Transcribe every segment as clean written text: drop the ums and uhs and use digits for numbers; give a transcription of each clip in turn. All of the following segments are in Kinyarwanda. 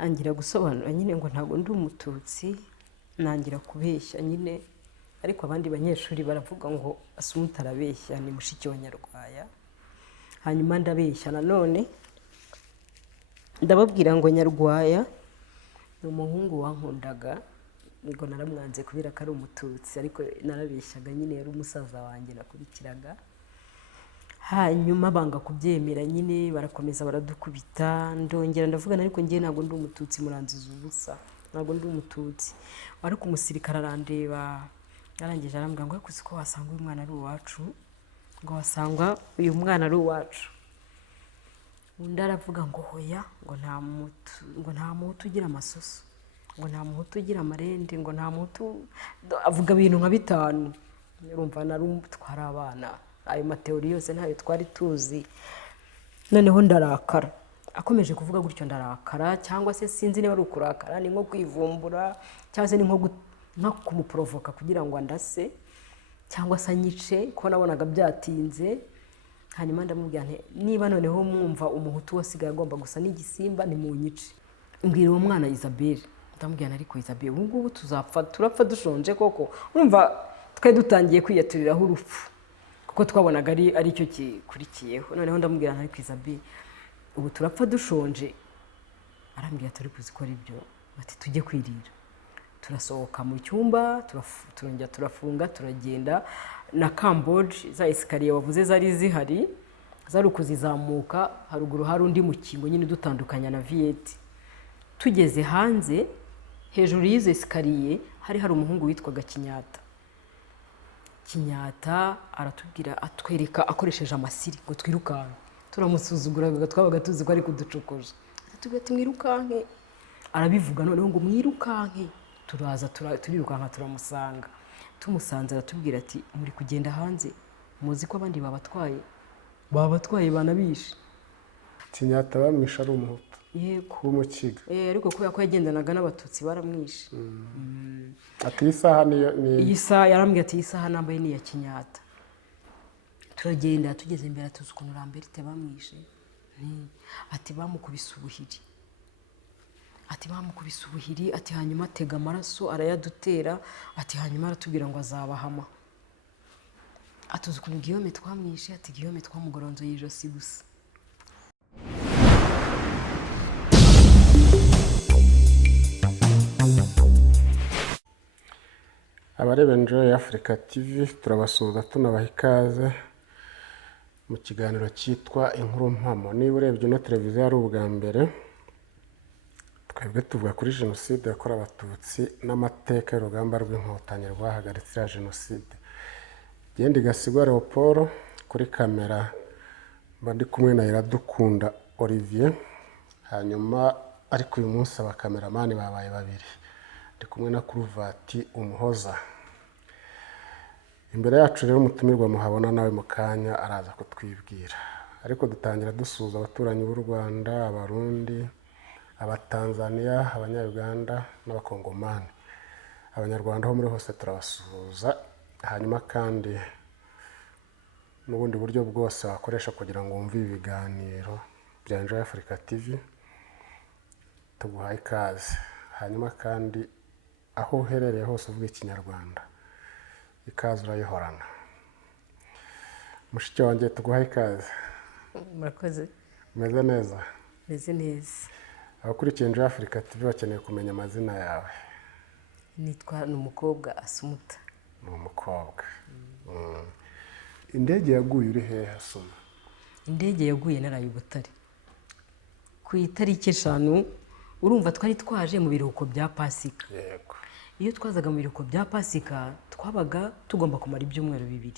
ntangira gusobanura nyine ngo ntabwo ndi umututsi, nangira kubeshya nyine, ariko abandi banyeshuri baravuga ngo Asumuta arabeshya ni mushiki wa Nyarwaya. Hanyuma ndabeshya nanone ndababwira ngo Nyarwaya ni umuhungu wankundaga, ngo naramwanze kubera ko ari umututsi, ariko narabeshyaga nyine yari umusaza wanjye nakurikiraga. Hanyuma banga kubyemera nyine, barakomeza baradukubita, ndongera ndavugana ariko njye ntabwo ndi umututsi, muranziza ubusa, ntabwo ndi umututsi. Ariko umusirikare arandeba, yarangije arambwira ngo ariko ko wasanga uyu mwana ari uwacu, ngo wasanga uyu mwana ari uwacu. Undi aravuga ngo hoya, ngo nta muhutu ugira amasoso, ngo nta muhutu ugira amarende, ngo nta muhutu, avuga ibintu nka bitanu. Urumva twari abana, ayo mateori yose ntayo twari tuzi. Noneho ndarakara, akomeje kuvuga gutyo ndarakara, cyangwa se sinzi niba ari ukurakara, ni nko kwivumbura, cyangwa se ni nko kumuprovoka kugira ngo andase, cyangwa se anyice, ko nabonaga byatinze. Hanyuma ndamubwira nti niba noneho mwumva umuhutu wasigaye agomba gusa n'igisimba ni mu nyice. Mbwira uwo mwana Isabelle, ndamubwira ariko Isabelle ubu ngubu turapfa dushonje koko. Urumva twari dutangiye kwiyaturiraho urupfu, kuko twabonaga ari cyo kikurikiyeho. Noneho ndamubwira ariko Isabelle ubu turapfa dushonje. Arambwira turi kuzikora ibyo, ati tujye kwirira. Turasohoka mu cyumba, turongera turafunga, turagenda na Kamboje, za esikariye wavuze zari zihari, zari ukuzizamuka, haruguru hari undi mukingo nyine dutandukanya na Vieti. Tugeze hanze, hejuru y'izo esikariye hari umuhungu witwaga Kinyata, aratubwira, atwereka akoresheje amasiri ngo twirukanke. Turamusuzuguraga, twabaga tuzi ko ari kuducokoza. Atubwira ati mwirukanke, arabivuga noneho ngo mwirukanke. Turaza turirukanka turamusanga. Tumusanze aratubwira ati muri kugenda hanze, muzi ko abandi babatwaye banabishe. Kinyata bamwishe ari umuhutu. Yego. W'umukiga. Ariko kubera ko yagendanaga n'abatutsi baramwishe. Ati iyi saha iyi saha yarambwiye ati iyi saha nambaye ni iya Kinyata. Turagenda tugeze imbere tuzi ukuntu Lamberite bamwishe. Ati bamukubise ubuhiri. Ati hanyuma atega amaraso arayadutera, ati hanyuma aratubwira ngo azabahama. Atuzi ukuntu Guillaume twamwishe, ati Guillaume twamugoronzoye ijosi gusa. Abareba Enjoy Africa TV turabasuhuza tunabaha ikaze mu kiganiro cyitwa Inkuru Mpamo. Niba urebye ino televiziyo ari ubwa mbere, twebwe tuvuga kuri jenoside yakorewe abatutsi n'amateka y'urugamba rw'inkotanyi rwahagaritse ya jenoside. Genda Gasigwa Leopold kuri kamera, mba ndi kumwe na Iradukunda Olivier. Hanyuma ariko uyu munsi abakameramani babaye babiri, ndi kumwe na Kuruvati Umuhoza. Imbere yacu rero umutumirwa muhabona nawe mu kanya araza kutwibwira, ariko dutangira dusuhuza abaturanyi b'u Rwanda, Abarundi, Abatanzania, Abanyarwanda n'Abakongomani. Abanyarwanda ho muri hose turabasuhuza. Hanyuma kandi n'ubundi buryo bwose wakoresha kugira ngo wumve ibiganiro bya Enjoy Africa TV, tuguhaye ikaze. Hanyuma kandi aho uherereye hose uvuga Ikinyarwanda, ikaze urayihorana. Mushiki wanjye tuguhaye ikaze. Murakoze. Umeze neza? Meze neza. Abakurikiye Enjoy Africa TV bakeneye kumenya amazina yawe. Nitwa n'umukobwa Asumuta. Ni umukobwa. Indege yaguye uri hehe Asuma? Indege yaguye naraye i Butare ku itariki 5. Urumva twari twaje mu biruhuko bya Pasika. Yego. Iyo twazaga mu biruhuko bya Pasika twabaga tugomba kumara ibyumweru 2.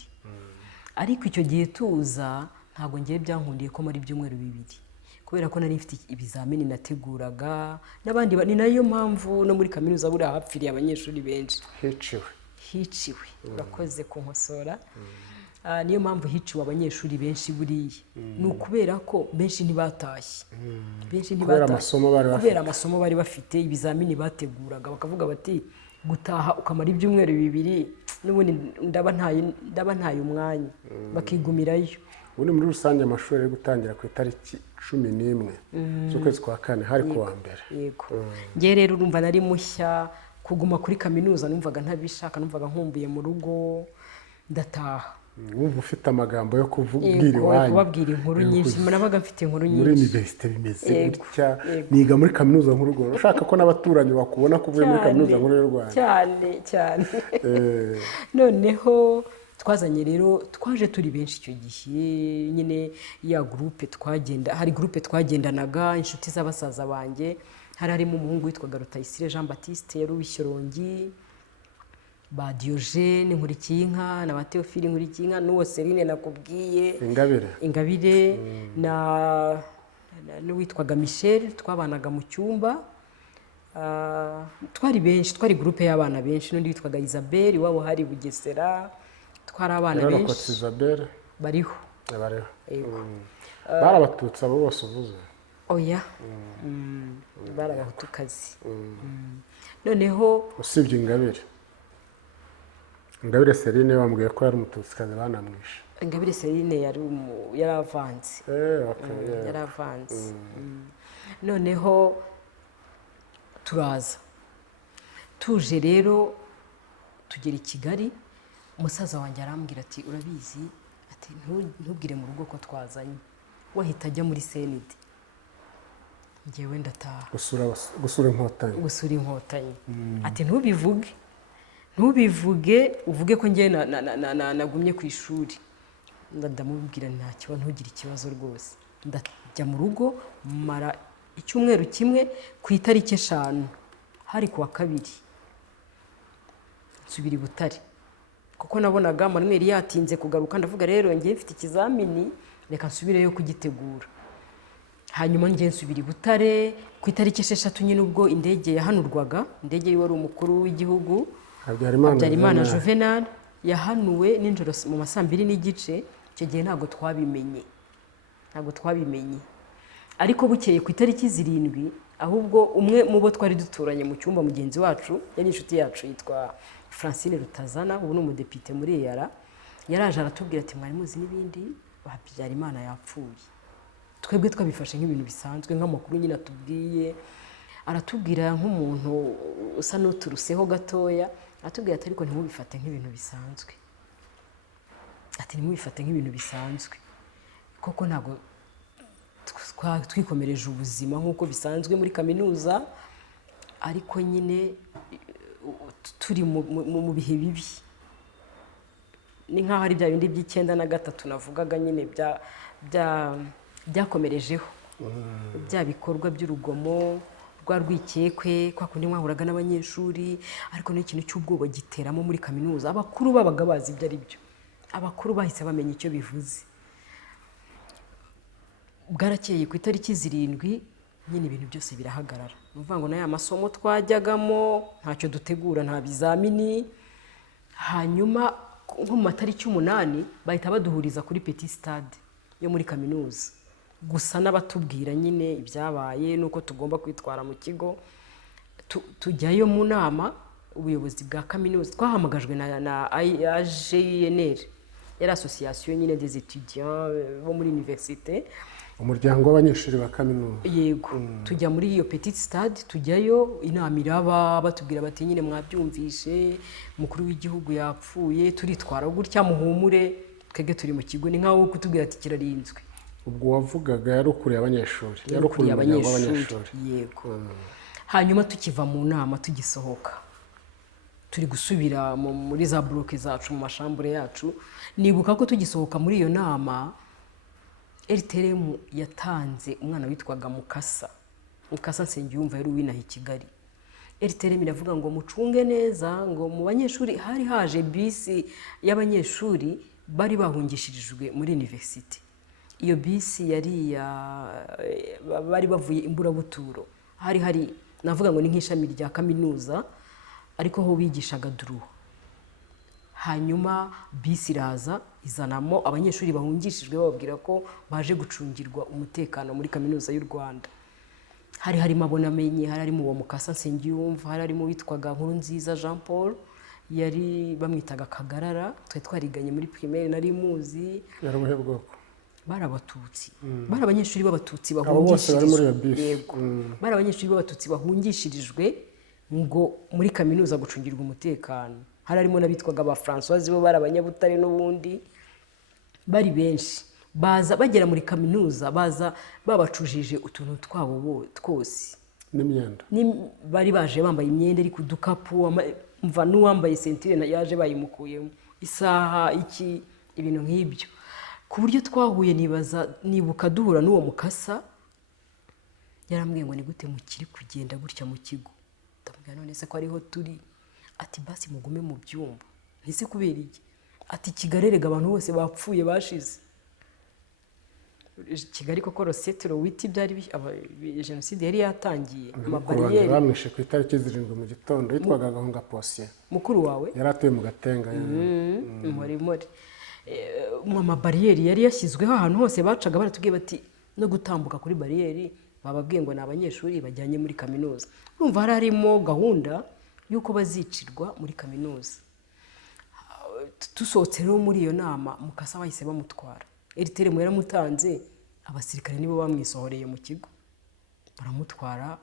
Ariko icyo gihe tuza ntabwo ngiye byankundiye ko mara ibyumweru 2, kubera ko nari mfite ibizamini nateguraga n'abandi. Ni nayo mpamvu no muri kaminuza buri hapfiriye abanyeshuri benshi. Hiciwe. Urakoze kunkosora. Niyo mpamvu hiciwe abanyeshuri benshi buriya. Ni ukubera ko benshi ntibatashye. Kubera amasomo bari bafite, ibizamini bateguraga, bakavuga bati gutaha ukamara ibyumweru 2 n'ubundi ndaba ntaye umwanya, bakigumirayo. ubundi muri rusange amashuri ari gutangira ku itariki 11 z'ukwezi kwa kane hari ku wa mbere. Yego. Ngewe rero urumva nari mushya kuguma kuri kaminuza, numvaga ntabishaka, numvaga nkumbuye mu rugo ndataha. Wumva ufite amagambo yo kubwira iwanyu, kubabwira inkuru nyinshi, nabaga mfite inkuru nyinshi. Muri universite bimeze gutya, niga muri kaminuza nkuru y'u Rwanda, ushaka ko n'abaturanyi bakubona ko uvuye muri kaminuza nkuru y'u Rwanda. Cyane. Noneho twazanye rero, twaje turi benshi icyo gihe nyine, ya groupe twagenda, hari groupe twagendanaga, inshuti z'abasaza banjye, hari harimo umuhungu witwaga Rutayisire Jean Baptiste yari uw'Ishyorongi, ba Diogene Nkurikiyinka na ba Theophile Nkurikiyinka, n'uwo Celine nakubwiye, Ingabire n'uwitwaga Michel, twabanaga mu cyumba. Twari benshi, twari groupe y'abana benshi, n'undi witwaga Isabelle iwabo hari Bugesera, twari abana benshi. Isabelle bariho. Bari abatutsi abo bose uvuze? Oya, bari abahutukazi. Noneho usibye Ingabire Celine bambwiye ko yari umututsikazi banamwishe. Ingabire Celine yaravanze. Yaravanze. Noneho turaza, tuje rero tugera i Kigali, umusaza wanjye arambwira ati urabizi, ati ntubwire mu rugo ko twazanye, wahita ajya muri CND. Ngewe ndataha gusura inkotanyi. Ati ntubivuge uvuge ko ngewe nagumye ku ishuri. Ndamubwira nta kibazo, ntugire ikibazo rwose. Ndajya mu rugo, mara icyumweru kimwe, ku itariki 5 hari ku wa kabiri nsubira i Butare, kuko nabonaga Manuel yatinze kugaruka. Ndavuga rero ngewe mfite ikizamini, reka nsubireyo kugitegura. Hanyuma ngewe nsubira i Butare ku itariki 6 nyine, ubwo indege yahanurwaga, indege wari umukuru w'igihugu Habyarimana Juvenal yahanuwe nijoro mu ma 2:30. Icyo gihe ntabwo twabimenye, ariko bukeye ku itariki 7, ahubwo umwe mu bo twari duturanye mu cyumba, mugenzi wacu yari inshuti yacu yitwa Francine Rutazana, ubu ni umudepite muri EAR, yaraje aratubwira ati mwari muzi n'ibindi, Habyarimana yapfuye. Twebwe twabifashe nk'ibintu bisanzwe, nk'amakuru nyine atubwiye. Aratubwira nk'umuntu usa n'uturuseho gatoya, aratubwira ati ariko ntimubifate nk'ibintu bisanzwe, koko ntabwo twikomereje ubuzima nk'uko bisanzwe muri kaminuza, ariko nyine turi mu bihe bibi. Ni nk'aho ari bya bindi by'93 navugaga nyine byakomerejeho, bya bikorwa by'urugomo rwa rwikekwe, kwa kundi mwahuraga n'abanyeshuri, ariko n'ikintu cy'ubwoba giteramo muri kaminuza. Abakuru babaga bazi ibyo ari byo, abakuru bahise bamenya icyo bivuze. Bwarakeye ku itariki 7 nyine ibintu byose birahagarara. Ni ukuvuga ngo n'aya masomo twajyagamo ntacyo dutegura, nta bizamini. Hanyuma nko mu matariki 8 bahita baduhuriza kuri Petit Stade yo muri kaminuza, gusa n'abatubwira nyine ibyabaye nuko tugomba kwitwara mu kigo. Tujyayo mu nama, ubuyobozi bwa kaminuza twahamagajwe na AGNR, yari association nyine des étudiants bo muri université, umuryango w'abanyeshuri ba kaminuza. Yego. Tujya muri iyo Petit Stade, tujyayo, inama iraba, batubwira bati nyine mwabyumvishe, umukuru w'igihugu yapfuye, turitwara gutya, muhumure, twebwe turi mu kigo. Ni nkaho kutubwira ati kirarinzwe. Ubwo wavugaga yari ukuriye abanyeshuri? Yari ukuriye abanyeshuri. Yego. Hanyuma tukiva mu nama, tugisohoka, turi gusubira muri za bloke zacu, mu mashambure yacu, nibuka ko tugisohoka muri iyo nama, RTRM yatanze umwana witwaga Mukasa Nsengiyumva, yari uwinaha i Kigali. RTRM iravuga ngo mucunge neza, ngo mu banyeshuri hari haje bisi y'abanyeshuri bari bahungishirijwe muri university. Iyo bisi yari bari bavuye Imburabuturo, hari navuga ngo ni nk'ishami rya kaminuza, ariko ho bigishaga duruwa. Hanyuma bisi iraza izanamo abanyeshuri bahungishijwe, bababwira ko baje gucungirwa umutekano muri kaminuza y'u Rwanda. Hari harimo Abonamenye, hari harimo uwo Mukasa Nsengiyumva, hari harimo witwaga Nkurunziza Jean Paul, yari bamwitaga Kagarara, twe twariganye muri primaire, nari muzi. Yari ubuhe bwoko? bari abatutsi bari abanyeshuri b'abatutsi abo bose bari muri iyo bisi yego bari abanyeshuri b'abatutsi bahungishirijwe ngo muri kaminuza gucungirwa umutekano. Hari harimo n'abitwaga ba Françoise bo bari abanyabutare n'ubundi bari benshi, baza bagera muri kaminuza baza babacujije utuntu twabo twose n'imyenda, bari baje bambaye imyenda iri ku dukapu, mva n'uwambaye sentire yaje bayimukuyemo, isaha ibintu nk'ibyo, ku buryo twahuye nibuka duhura n'uwo mukasa, yarambwiye ngo ni gute mukiri kugenda gutya mu kigo. Ndamubwira none se ko ariho turi, ati basi mugume mu byumba. Ntise kubera iki? Ati Kigali erega abantu bose bapfuye bashize. Kigali koko rosetero witi byari jenoside yari yatangiye, amabariyeri bamwishe ku itariki 7 mu gitondo, yitwaga Gahunga Posien. Mukuru wawe yari atuye mu Gatenga muri mu mabariyeri yari yashyizweho ahantu hose bacaga, baratubwiye bati no gutambuka kuri bariyeri bababwiye ngo ni abanyeshuri bajyanye muri kaminuza. Urumva hari harimo gahunda y'uko bazicirwa muri kaminuza. Dusohotse rero muri iyo nama, mukasa bahise bamutwara. Eriteremu yaramutanze, abasirikare nibo bamwisohoreye mu kigo baramutwara,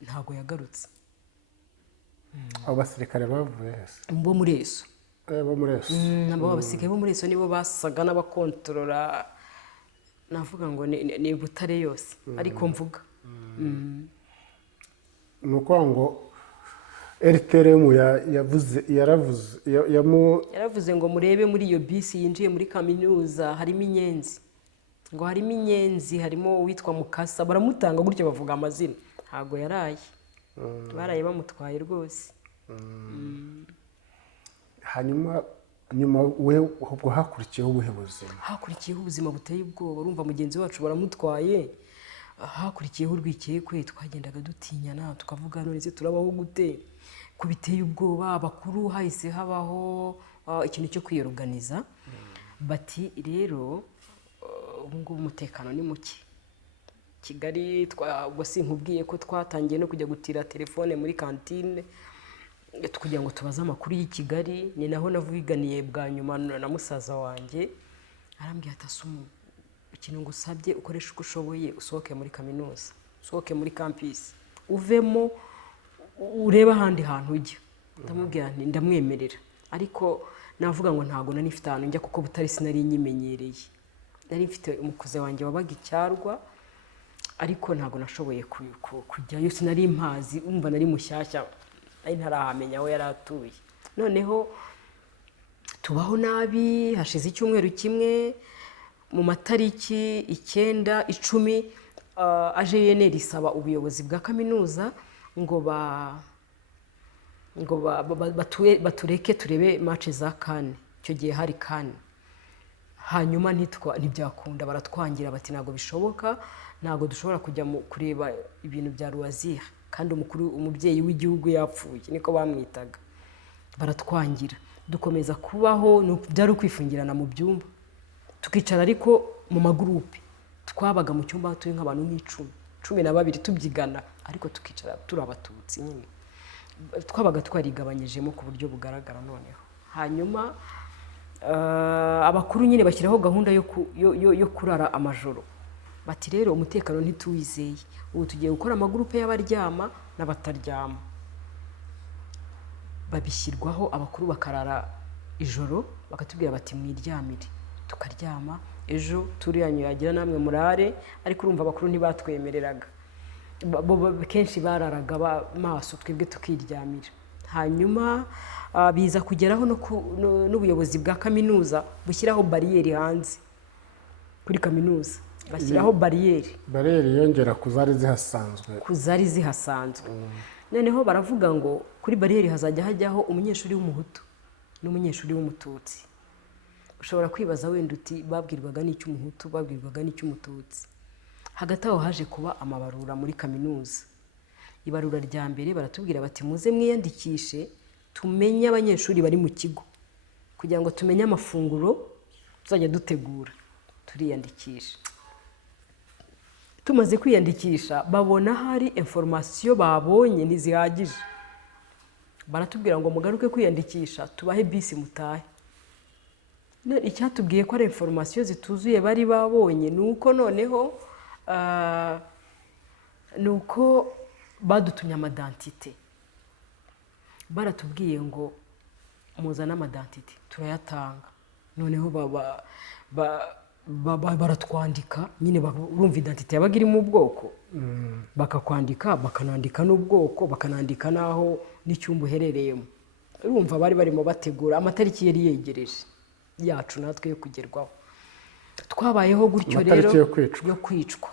ntago yagarutse. Abo basirikare bavuye hese? Bo muri eso. Bo muri eso. Nabo abasirikare bo muri eso nibo basaga n'abakontorora, navuga ngo ni Butare yose ariko mvuga. Nuko ngo Eriteremu yaravuze ngo murebe muri iyo bisi yinjiye muri kaminuza harimo inyenzi, ngo harimo inyenzi, harimo uwitwa Mukasa, baramutanga gutyo bavuga amazina, ntago yaraye, baraye bamutwaye rwose. Hanyuma nyuma we ubwo hakurikiyeho ubuhe buzima? Hakurikiyeho ubuzima buteye ubwoba. Urumva mugenzi wacu baramutwaye, hakurikiyeho urwikekwe, twagendaga dutinyana tukavuga none se turabaho gute, ku biteye ubwoba. Abakuru hahise habaho ikintu cyo kwiyoruganiza, bati rero ubu ngubu umutekano ni muke Kigali. Ubwo sinkubwiye ko twatangiye no kujya gutira telefone muri kantine kugira ngo tubaze amakuru y'i Kigali. Ni naho navuganiye bwa nyuma na musaza wanjye, arambwira ati asumu ikintu ngusabye ukoresha uko ushoboye, usohoke muri kaminuza, usohoke muri campus, uvemo ureba ahandi hantu ujya. Ndamubwira nti ndamwemerera, ariko navuga ngo ntago nari mfite ahantu njya kuko Butare sinari nyimenyereye. Nari mfite umukuze wanjye wabaga Icyarwa, ariko ntago nashoboye kujyayo, sinari mpazi, umva nari mushyashya, ari ntarahamenya aho yari atuye. Noneho tubaho nabi, hashize icyumweru kimwe, mu matariki 9, 10 AJNR isaba ubuyobozi bwa kaminuza ngo batureke turebe match za Cannes. Icyo gihe hari Cannes. Hanyuma ntibyakunda, baratwangira bati ntago bishoboka, ntago dushobora kujya kureba ibintu bya loisir kandi umubyeyi w'igihugu yapfuye, niko bamwitaga. Baratwangira, dukomeza kubaho, byari ukwifungirana mu byumba, tukicara ariko mu magurupe. Twabaga mu cyumba turi nk'abantu nk'icumi, 12 tubyigana, ariko tukicara turi abatutsi nyine. Twabaga twarigabanyijemo ku buryo bugaragara. Noneho hanyuma abakuru nyine bashyiraho gahunda yo kurara amajoro, bati rero umutekano ntituwizeye, ubu tugiye gukora amagurupe y'abaryama n'abataryama. Babishyirwaho, abakuru bakarara ijoro, bakatubwira bati mwiryamire, tukaryama. Ejo turiyanyu yagira namwe murare, ariko urumva abakuru ntibatwemereraga, kenshi bararaga maso, twebwe tukiryamira. Hanyuma biza kugeraho n'ubuyobozi bwa kaminuza bushyiraho bariyeri hanze kuri kaminuza, bashyiraho bariyeri yongera ku zari zihasanzwe. Noneho baravuga ngo kuri bariyeri hazajya hajyaho umunyeshuri w'umuhutu n'umunyeshuri w'umututsi. Ushobora kwibaza wenda uti babwirwaga n'icy'umuhutu, babwirwaga n'icy'umututsi. Hagati aho haje kuba amabarura muri kaminuza. Ibarura rya mbere baratubwira bati muze mwiyandikishe, tumenye abanyeshuri bari mu kigo, kugira ngo tumenye amafunguro tuzajya dutegura. Turiyandikisha. Tumaze kwiyandikisha, babona hari information babonye ntizihagije, baratubwira ngo mugaruke kwiyandikisha, tubahe bisi mutahe. icyatubwiye ko ari information zituzuye bari babonye ni uko noneho ni uko badutumye amadantite, baratubwiye ngo muzane amadantite turayatanga, noneho baratwandika nyine, urumva identite yabaga iri mu bwoko, bakakwandika bakanandika n'ubwoko, bakanandika n'aho n'icyumba uherereyemo. Urumva bari barimo bategura, amatariki yari yegereje yacu natwe yo kugerwaho. Twabayeho gutyo rero yo kwicwa,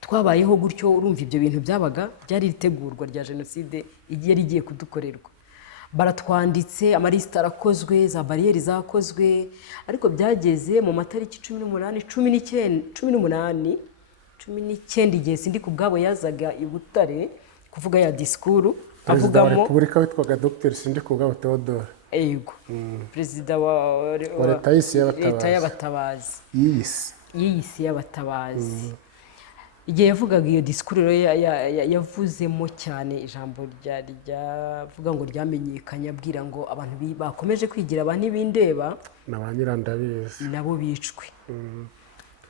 twabayeho gutyo. Urumva ibyo bintu byabaga byari itegurwa rya jenoside yari igiye kudukorerwa. Baratwanditse, amalisita arakozwe, za bariyeri zakozwe, ariko byageze mu matariki 18 igihe Sindi Kubwabo yazaga i Butare kuvuga ya disikuru avugamo Perezida wa Repubulika witwaga Dr. Sindi Kubwabo Theodore. Yego, Perezida wa Leta y'Abatabazi, yiyise y'Abatabazi. Igihe yavugaga iyo disikuru yavuzemo cyane ijambo ryavuga ngo ryamenyekanye, abwira ngo abantu bakomeje kwigira abantu ibindeba na ba Nyirandabizi nabo bicwe.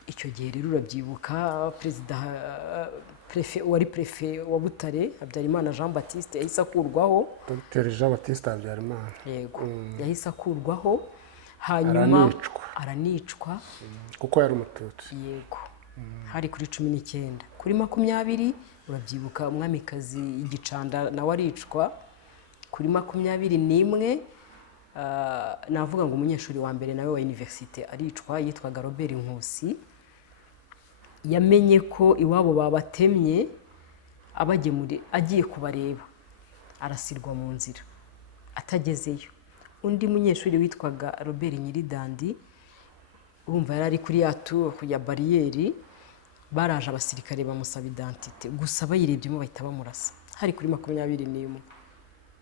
Icyo gihe rero urabyibuka, wari prefe wa Butare Habyarimana Jean Baptiste yahise akurwaho. Dr. Jean Baptiste Habyarimana, yego, yahise akurwaho, hanyuma aranicwa kuko yari umututsi. Yego, hari kuri 19. Kuri 20 urabyibuka umwamikazi Igicanda nawe aricwa. Kuri 21 navuga ngo umunyeshuri wa mbere nawe wa universite aricwa, yitwaga Robert Nkusi. Yamenye ko iwabo babatemye agiye kubareba, arasirwa mu nzira atagezeyo. Undi munyeshuri witwaga Robert Nyiridandi, urumva yari ari kuri ya tour ya bariyeri, baraje abasirikare bamusaba identite, gusa bayirebyemo bahita bamurasa. Hari kuri 21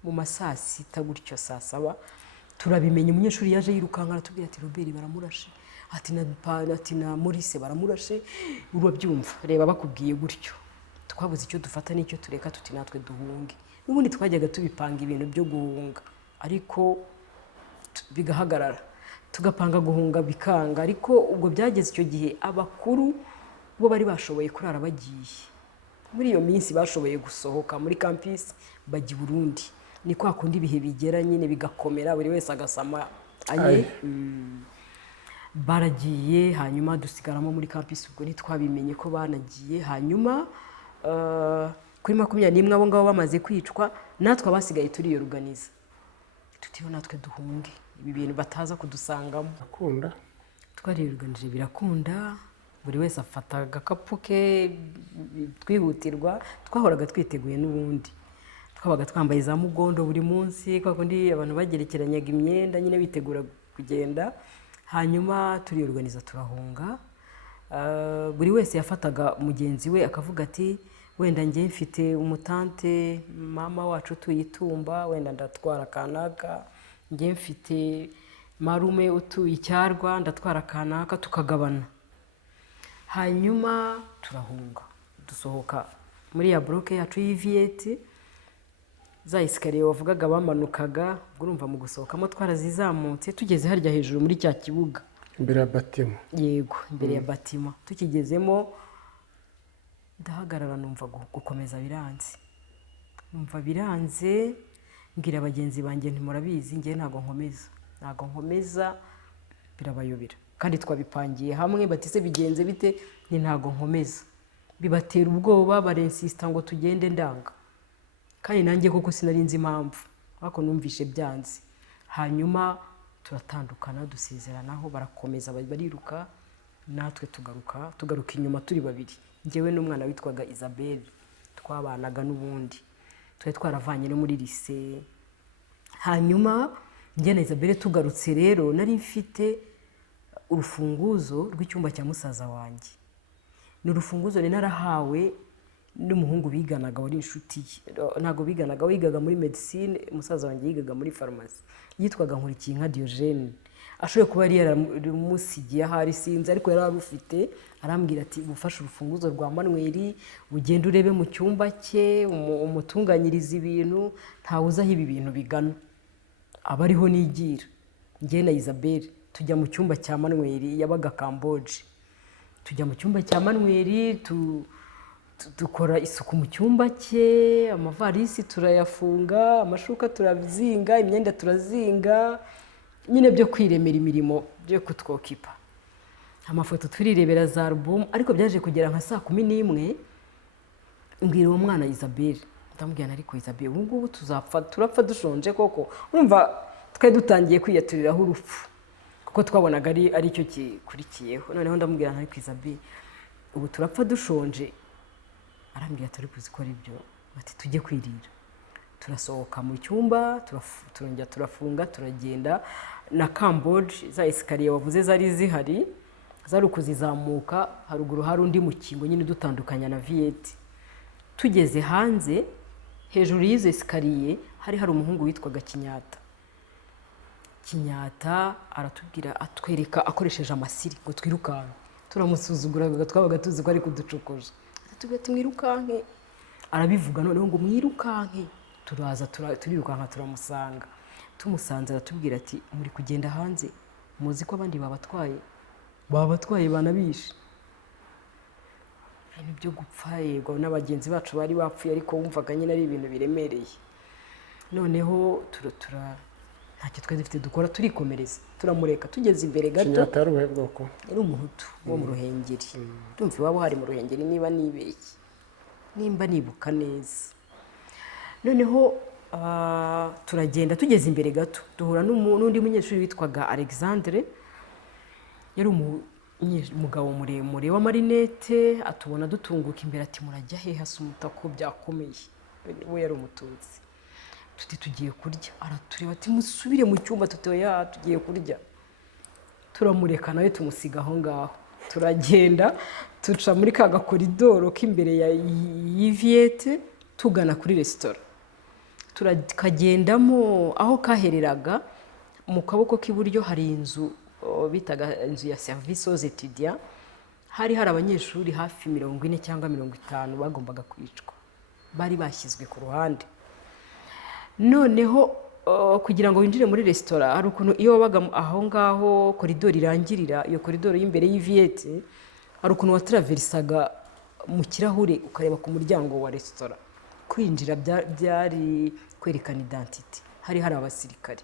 mu masaa 6 gutyo, saa 7 turabimenye. Umunyeshuri yaje yirukanka aratubwira ati Robert baramurashe, ati na Maurice baramurashe. Urabyumva, reba bakubwiye gutyo, twabuze icyo dufata n'icyo tureka, tuti natwe duhunge. N'ubundi twajyaga tubipanga ibintu byo guhunga, ariko bigahagarara, tugapanga guhunga bikanga. Ariko ubwo byageze icyo gihe abakuru bo bari bashoboye kurara bagiye. Muri iyo minsi bashoboye gusohoka muri campus bajya i Burundi. Ni kwa kundi ibihe bigera nyine bigakomera, buri wese agasama aye. Baragiye, hanyuma dusigaramo muri campus. Ubwo ntitwabimenye ko banagiye. Hanyuma kuri 21 abo ngabo bamaze kwicwa, natwe abasigaye turiyoruganiza, tutiho natwe duhunge ibi bintu bataza kudusangamo. Akunda twariyoruganije birakunda, buri wese afata agakapu ke, twihutirwa. Twahoraga twiteguye n'ubundi, twabaga twambaye za mugondo buri munsi, kwa kundi abantu bagerekeranyaga imyenda nyine bitegura kugenda. Hanyuma turiyoruganiza turahunga. Buri wese yafataga mugenzi we akavuga ati wenda njye mfite umutante mama wacu tuyitumba, wenda ndatwara kanaka. Njye mfite marume utuye Icyarwa, ndatwara kanaka, tukagabana. Hanyuma turahunga, dusohoka muri ya bloke yacu y'Iviette. Za esikariye wavugaga bamanukaga, urumva mu gusohokamo twarazizamutse, tugeze harya hejuru muri cya kibuga imbere ya batima. Yego, imbere ya batima. Tukigezemo ndahagarara, numva gukomeza biranze. Numva biranze, mbwira abagenzi banjye ntimurabizi, njye ntago nkomeza, birabayobera. Kandi twabipangiye hamwe, batise bigenze bite, ni ntago nkomeza. Bibatera ubwoba, barensista ngo tugende, ndanga. Kandi nanjye koko sinarinzi impamvu, ariko numvishe byanze. Hanyuma turatandukana, dusezeranaho, barakomeza bariruka, natwe tugaruka inyuma turi babiri. Njyewe n'umwana witwaga Isabelle twabanaga n'ubundi, twari twaravanye no muri lycée. Hanyuma njye na Isabelle tugarutse rero, nari mfite urufunguzo rw'icyumba cya musaza wanjye. Ni urufunguzo narahawe n'umuhungu biganaga, wari inshuti ye. Ntago biganaga, wigaga muri medicine, musaza wanjye yigaga muri pharmacy, yitwaga Nkurikiyinka Diogene. Ashoboye kuba yari yaramusigiye ahari sinzi, ariko yari arufite. Arambwira ati ufashe urufunguzo rwa Manuel, ugenda urebe mu cyumba cye, umutunganyiriza ibintu, ntawe uzi aho ibi bintu bigana, aba ariho nigira. Njye na Isabelle tujya mu cyumba cya Manuel yabaga Kamboje, tujya mu cyumba cya Manuel dukora isuku mu cyumba cye, amavarisi turayafunga, amashuka turazinga, imyenda turazinga, nyine byo kwiremera imirimo byo kutwokipa. Amafoto turirebera za album, ariko byaje kugera nka 11:00 mbwira uwo mwana Isabelle, ndamubwira ariko Isabelle ubu ngubu turapfa dushonje koko. Urumva twe dutangiye kwiyaturiraho urupfu kuko twabonaga ari cyo gikurikiyeho. Noneho ndamubwira ariko Isabelle ubu turapfa dushonje. Arambwira turi kuzikora ibyo, bati tujye kwirira. Turasohoka mu cyumba, turongera turafunga, turagenda na Kamboje. Za esikariye wavuze zari zihari, zari ukuzizamuka, haruguru hari undi mukingo nyine dutandukanya na Viet. Tugeze hanze, hejuru y'izo esikariye hari umuhungu witwaga Kinyata aratubwira, atwereka akoresheje amasiri ngo twirukanke. Turamusuzuguraga, twabaga tuzi ko ari kuducokoza. Atubwira ati mwirukanke, arabivuga noneho ngo mwirukanke. Turaza turirukanka turamusanga. Tumusanze aratubwira ati muri kugenda hanze, muzi ko abandi babatwaye banabishe. Ibintu byo gupfa yego n'abagenzi bacu bari bapfuye, ariko wumvaga nyine ari ibintu biremereye. Noneho ntacyo twari dufite dukora, turikomereza turamureka. Tugeze imbere gato, Kinyata ari ubuhe bwoko? Yari umuhutu wo mu Ruhengeri. Ndumva iwabo hari mu Ruhengeri niba nibeshye, nimba nibuka neza. Noneho turagenda, tugeze imbere gato duhura n'undi munyeshuri witwaga Alexandre. Yari umugabo muremure w'amarinete. Atubona dutunguka imbere ati murajya he hasa umutako byakomeye. We yari umututsi. Tuti tugiye kurya, aratureba ati musubire mu cyumba. Tutoya tugiye kurya. Turamureka nawe tumusiga aho ngaho. Turagenda tuca muri ka gakoridoro k'imbere ya Viet tugana kuri restaurant. Turakagendamo, aho kahereraga mu kaboko k'iburyo hari inzu bitaga inzu ya service aux étudiants. Hari abanyeshuri hafi 40 cyangwa 50 bagombaga kwicwa, bari bashyizwe ku ruhande. Noneho kugira ngo winjire muri restaurant hari ukuntu iyo wabaga aho ngaho koridoro irangirira, iyo koridoro y'imbere y'Viet hari ukuntu watraversaga mu kirahure ukareba ku muryango wa restaurant. Kwinjira byari kwerekana identity, hari abasirikare.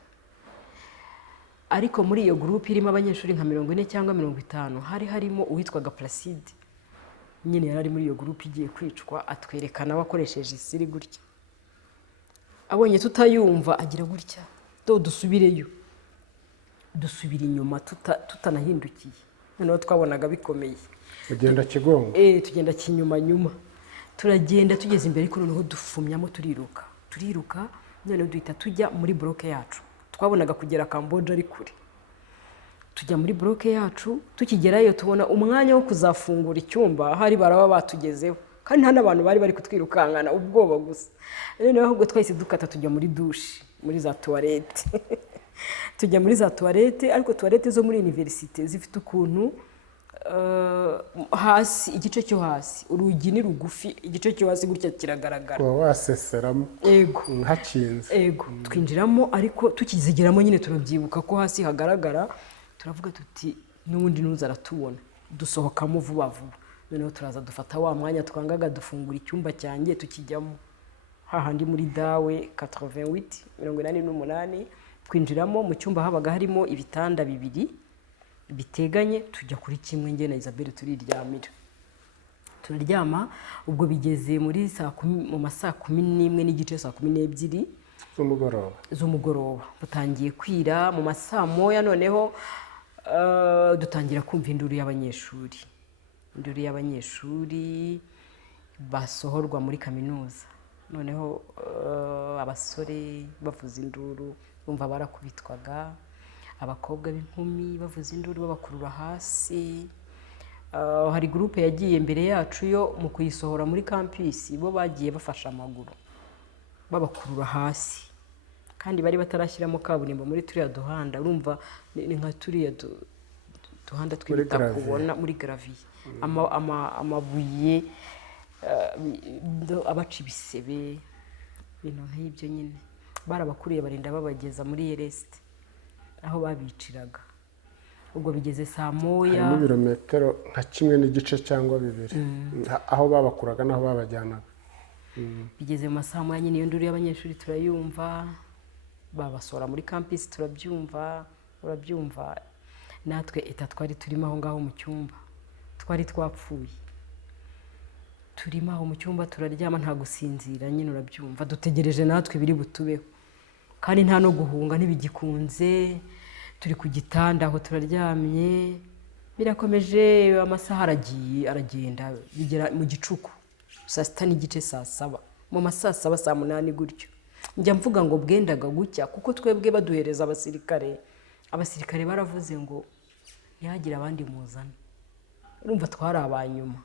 Ariko muri iyo groupe irimo abanyeshuri nka 40 cyangwa 50 hari harimo uwitwaga Placide, nyine yari muri iyo groupe igiye kwicwa. Atwerekana wakoresheje isiri gutya, abonye tutayumva agira gutya, dusubireyo. Dusubira inyuma tutanahindukiye. Noneho twabonaga bikomeye. Ugenda kigongo? Tugenda kinyuma. Turagenda tugeze imbere, ariko noneho dufumyamo turiruka. Noneho duhita tujya muri bloke yacu. Twabonaga kugera Kamboje ari kure. Tujya muri bloke yacu, tukigerayo tubona umwanya wo kuzafungura icyumba hari baraba batugezeho, kandi nta n'abantu bari kutwirukankana, ubwoba gusa. Noneho ahubwo twahise dukata tujya muri douche, muri za toilette. Tujya muri za toilette, ariko toilette zo muri université zifite ukuntu hasi, igice cyo hasi urugi ni rugufi, igice cyo hasi gutya kiragaragara. Waseseramo Ego hakinze. Ego twinjiramo, ariko tukizigeramo nyine turabyibuka ko hasi hagaragara. Turavuga tuti n'ubundi nuza aratubona, dusohokamo vuba. Noneho turaza dufata wa mwanya twangaga, dufungura icyumba cyanjye tukijyamo, hahandi muri dawe 88. Twinjiramo mu cyumba, habaga harimo ibitanda 2 biteganye. Tujya kuri kimwe, njye na Isabelle turiryamira. Turaryama, ubwo bigeze muri mu masaa 11 n'igice, saa 12 z'umugoroba. Butangiye kwira mu masaa moya. Noneho dutangira kumva induru y'abanyeshuri basohorwa muri kaminuza. Noneho abasore bavuza induru, bumva barakubitwaga. Abakobwa b'inkumi bavuza induru babakurura hasi. Hari groupe yagiye mbere yacu yo mu kuyisohora muri campus, bo bagiye bafasha amaguru babakurura hasi, kandi bari batarashyiramo kaburimbo muri turiya duhanda. Urumva ni nka turiya duhanda twita kubona muri gravier, amabuye abaca ibisebe, ibintu nk'ibyo nyine. Barabakuriye barinda babageza muri Ereste aho babiciraga. ubwo bigeze saa moya harimo ibirometero nka 1.5 cyangwa 2 aho babakuraga n'aho babajyanaga. bigeze mu masaa moya nyine iyo nduru y'abanyeshuri turayumva, babasora muri campus urabyumva natwe twari turimo aho ngaho mu cyumba, twari twapfuye turimo aho mu cyumba turaryama nta gusinzira nyine urabyumva, dutegereje natwe biri butubeho kandi nta no guhunga ntibigikunze, turi ku gitanda aho turaryamye, birakomeje amasaha aragenda bigera mu gicuku saa 6:30 saa 7, mu masaa 7 saa 8 gutyo njya mvuga ngo bwendaga gucya kuko twebwe baduhereza abasirikare baravuze ngo ntihagire abandi muzana, urumva twari abanyuma.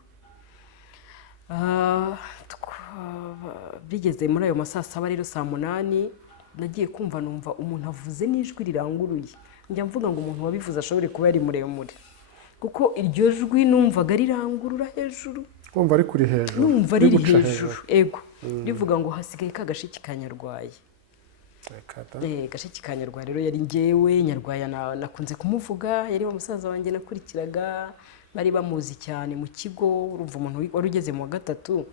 Bigeze muri ayo masaa 7 rero saa 8 nagiye kumva numva umuntu avuze n'ijwi riranguruye, njya mvuga ngo umuntu wabivuze ashobore kuba yari muremure kuko iryo jwi numvaga rirangurura hejuru, wumva ari kuri hejuru, numva riri hejuru ego rivuga ngo hasigaye kagashiki ka Nyarwaya. Gashiki ka Nyarwaya rero yari njyewe, Nyarwaya nakunze kumuvuga, yari wa musaza wanjye nakurikiraga, bari bamuzi cyane mu kigo, urumva umuntu wari ugeze mu wa 3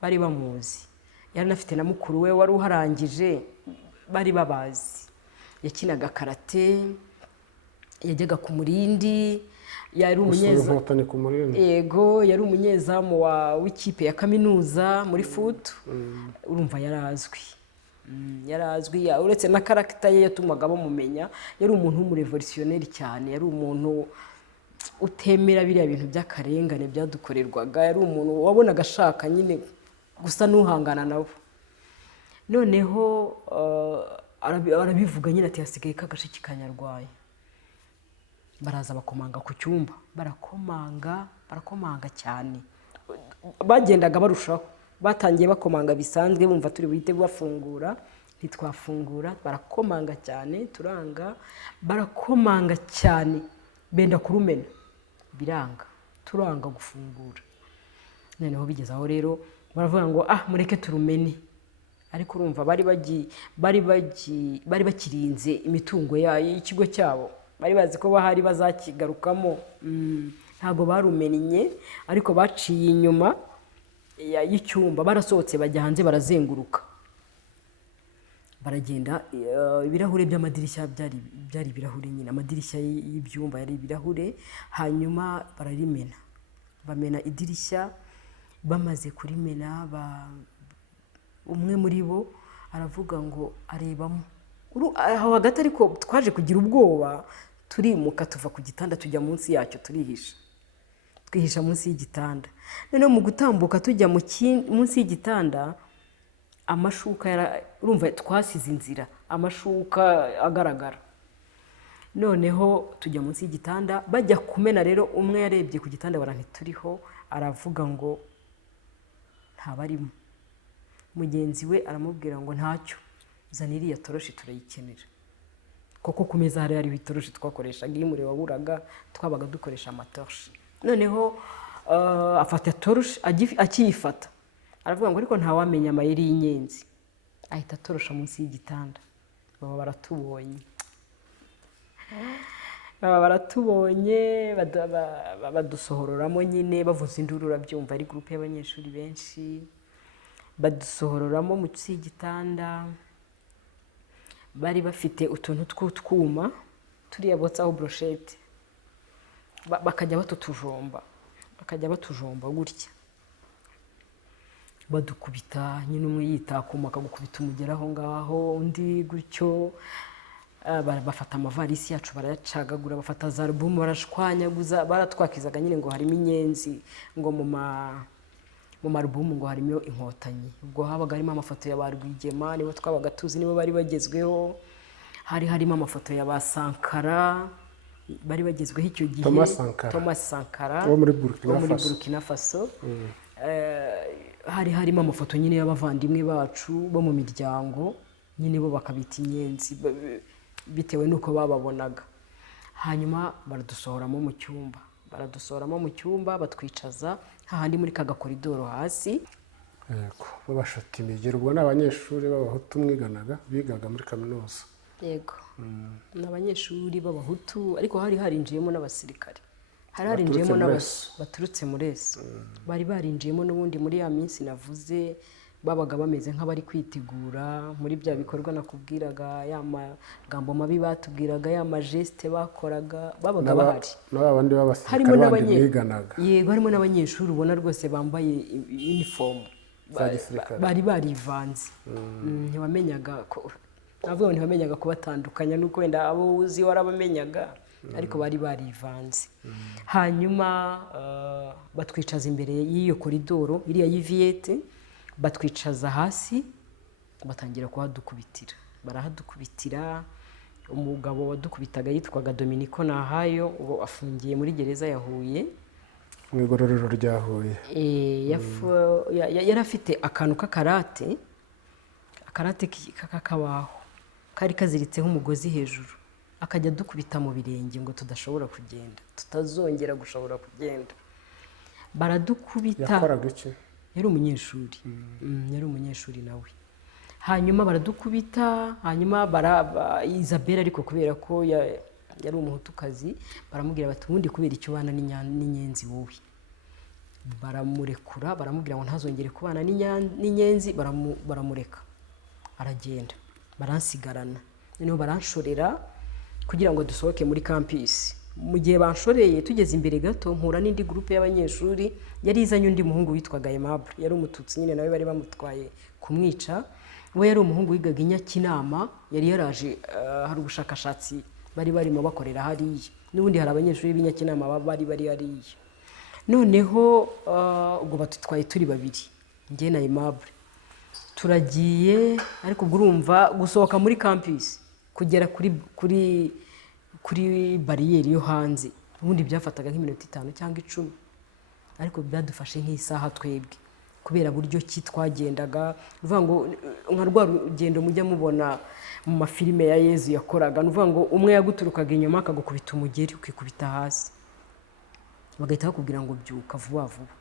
bari bamuzi, yari nafite na mukuru we wari uharangije bari babazi, yakinaga karate, yajyaga ku Murindi, yari yari umunyezamu w'ikipe ya kaminuza muri foot, urumva yarazwi uretse na character ye yatumaga bamumenya, yari umuntu w'umurevolutionneri cyane, yari umuntu utemera biriya bintu by'akarengane byadukorerwaga, yari umuntu wabonaga ashaka nyine gusa n'uhangana nabo. Noneho arabivuga nyine ati hasigaye kagashiki ka Nyarwaya, baraza bakomanga ku cyumba, barakomanga cyane, bagendaga barushaho, batangiye bakomanga bisanzwe bumva turi buhite bafungura, ntitwafungura, barakomanga cyane turanga, barakomanga cyane benda kurumena biranga, turanga gufungura. Noneho bigeze aho rero baravuga ngo mureke turumene, ariko urumva bari bakirinze imitungo y'ikigo cyabo, bari bazi ko bahari bazakigarukamo, ntago barumennye, ariko baciye inyuma y'icyumba, barasohotse bajya hanze barazenguruka, baragenda. Ibirahure by'amadirishya byari ibirahure nyine, amadirishya y'ibyumba yari ibirahure, hanyuma bararimena, bamena idirishya, bamaze kurimena umwe muri bo aravuga ngo arebamo aho hagati, ariko twaje kugira ubwoba, turimuka tuva ku gitanda tujya munsi yacyo, twihisha munsi y'igitanda. Noneho mu gutambuka tujya munsi y'igitanda, amashuka urumva twasize inzira, amashuka agaragara. Noneho tujya munsi y'igitanda, bajya kumena rero umwe yarebye ku gitanda barantituriho, aravuga ngo ntabarimo. Mugenzi we aramubwira ngo ntacyo, zana iriya toroshi turayikenera, kuko ku meza hari hariho itoroshi twakoreshaga, iyo umuriro waburaga twabaga dukoresha amatoroshi. Noneho afata toroshi, akiyifata aravuga ngo ariko ntawamenya amayeri y'inyenzi, ahita atorosha munsi y'igitanda. baba baratubonye badusohororamo nyine, bavuza induru urabyumva, ari groupe y'abanyeshuri benshi, badusohororamo mu cy'igitanda. Bari bafite utuntu tw'utwuma turiya botsaho brochette, bakajya batujomba gutya, badukubita nyine, umwe yitakuma akagukubita umugera aho ngaho, undi gutyo. Bafata amavarisi yacu barayacagagura, bafata za album barashwanyaguza, baratwakizaga nyine ngo harimo inyenzi, ngo mu marubumu ngo harimo inkotanyi. Ubwo habaga harimo amafoto ya ba Rwigema, nibo twabaga tuzi, nibo bari bagezweho. Hari harimo amafoto ya ba Sankara, bari bagezweho icyo gihe, Thomas Sankara wo muri Burkina Faso. Hari harimo amafoto nyine y'abavandimwe bacu bo mu miryango, nyine bo bakabita inyenzi bitewe nuko bababonaga. Hanyuma baradusohoramo mu cyumba, batwicaza hahandi muri kaga koridoro hasi, babashota imigero. Ubwo n'abanyeshuri b'abahutu mwiganaga, bigaga muri kaminuza. yego ni abanyeshuri b'abahutu ariko hari harinjiyemo n'abasirikare, hari harinjiyemo baturutse muri esi, bari barinjiyemo n'ubundi muri ya minsi navuze babaga bameze nk'abari kwitegura muri bya bikorwa nakubwiraga, ya magambo mabi batubwiraga, ya majesite bakoraga, babaga bahari. N'abandi b'abasirikare bandi biganaga, yego harimo n'abanyeshuri ubona rwose bambaye uniform bari barivanze, ntibamenyaga ko navuga ngo ntibamenyaga kubatandukanya nuko wenda abo uzi warabamenyaga ariko bari barivanze. Hanyuma batwicaza imbere y'iyo koridoro iriya y'iviyete, batwicaza hasi batangira kuhadukubitira, barahadukubitira. Umugabo wadukubitaga yitwaga Dominiko Nahayo, ubu afungiye muri gereza ya Huye, mu igororero rya Huye. Yari afite akantu k'akarate, akarate k'akabaho kari kaziritseho umugozi hejuru, akajya dukubita mu birenge ngo tudashobora kugenda, tutazongera gushobora kugenda. Baradukubita. Yakoraga iki? Yari umunyeshuri, yari umunyeshuri nawe. Hanyuma baradukubita, hanyuma Isabelle ariko kubera ko yari umuhutukazi, baramubwira bati ubundi kubera icyo ubana n'inyenzi wowe. Baramurekura, baramubwira ngo ntazongere kubana n'inyenzi, baramureka aragenda, baransigarana. Noneho baranshorera kugira ngo dusohoke muri campus. Mu gihe banshoreye tugeze imbere gato mpura n'indi groupe y'abanyeshuri yari izanye undi muhungu witwaga Aimable, yari umututsi nyine nawe bari bamutwaye kumwica. We yari umuhungu wigaga i Nyakinama, yari yaraje hari ubushakashatsi bari barimo bakorera hariya, n'ubundi hari abanyeshuri b'i Nyakinama bari hariya. Noneho ubwo batutwaye turi babiri, njye na Aimable turagiye, ariko ubwo urumva gusohoka muri campus kugera kuri bariyeri yo hanze ubundi byafataga nk'iminota 5 cyangwa 10, ariko byadufashe nk'isaha twebwe kubera buryo ki twagendaga. Uvuga ngo nka rwa rugendo mujya mubona mu mafilime ya Yezu yakoraga, uvuga ngo umwe yaguturukaga inyuma akagukubita umugeri ukikubita hasi, bagahita bakubwira ngo byuka vuba vuba,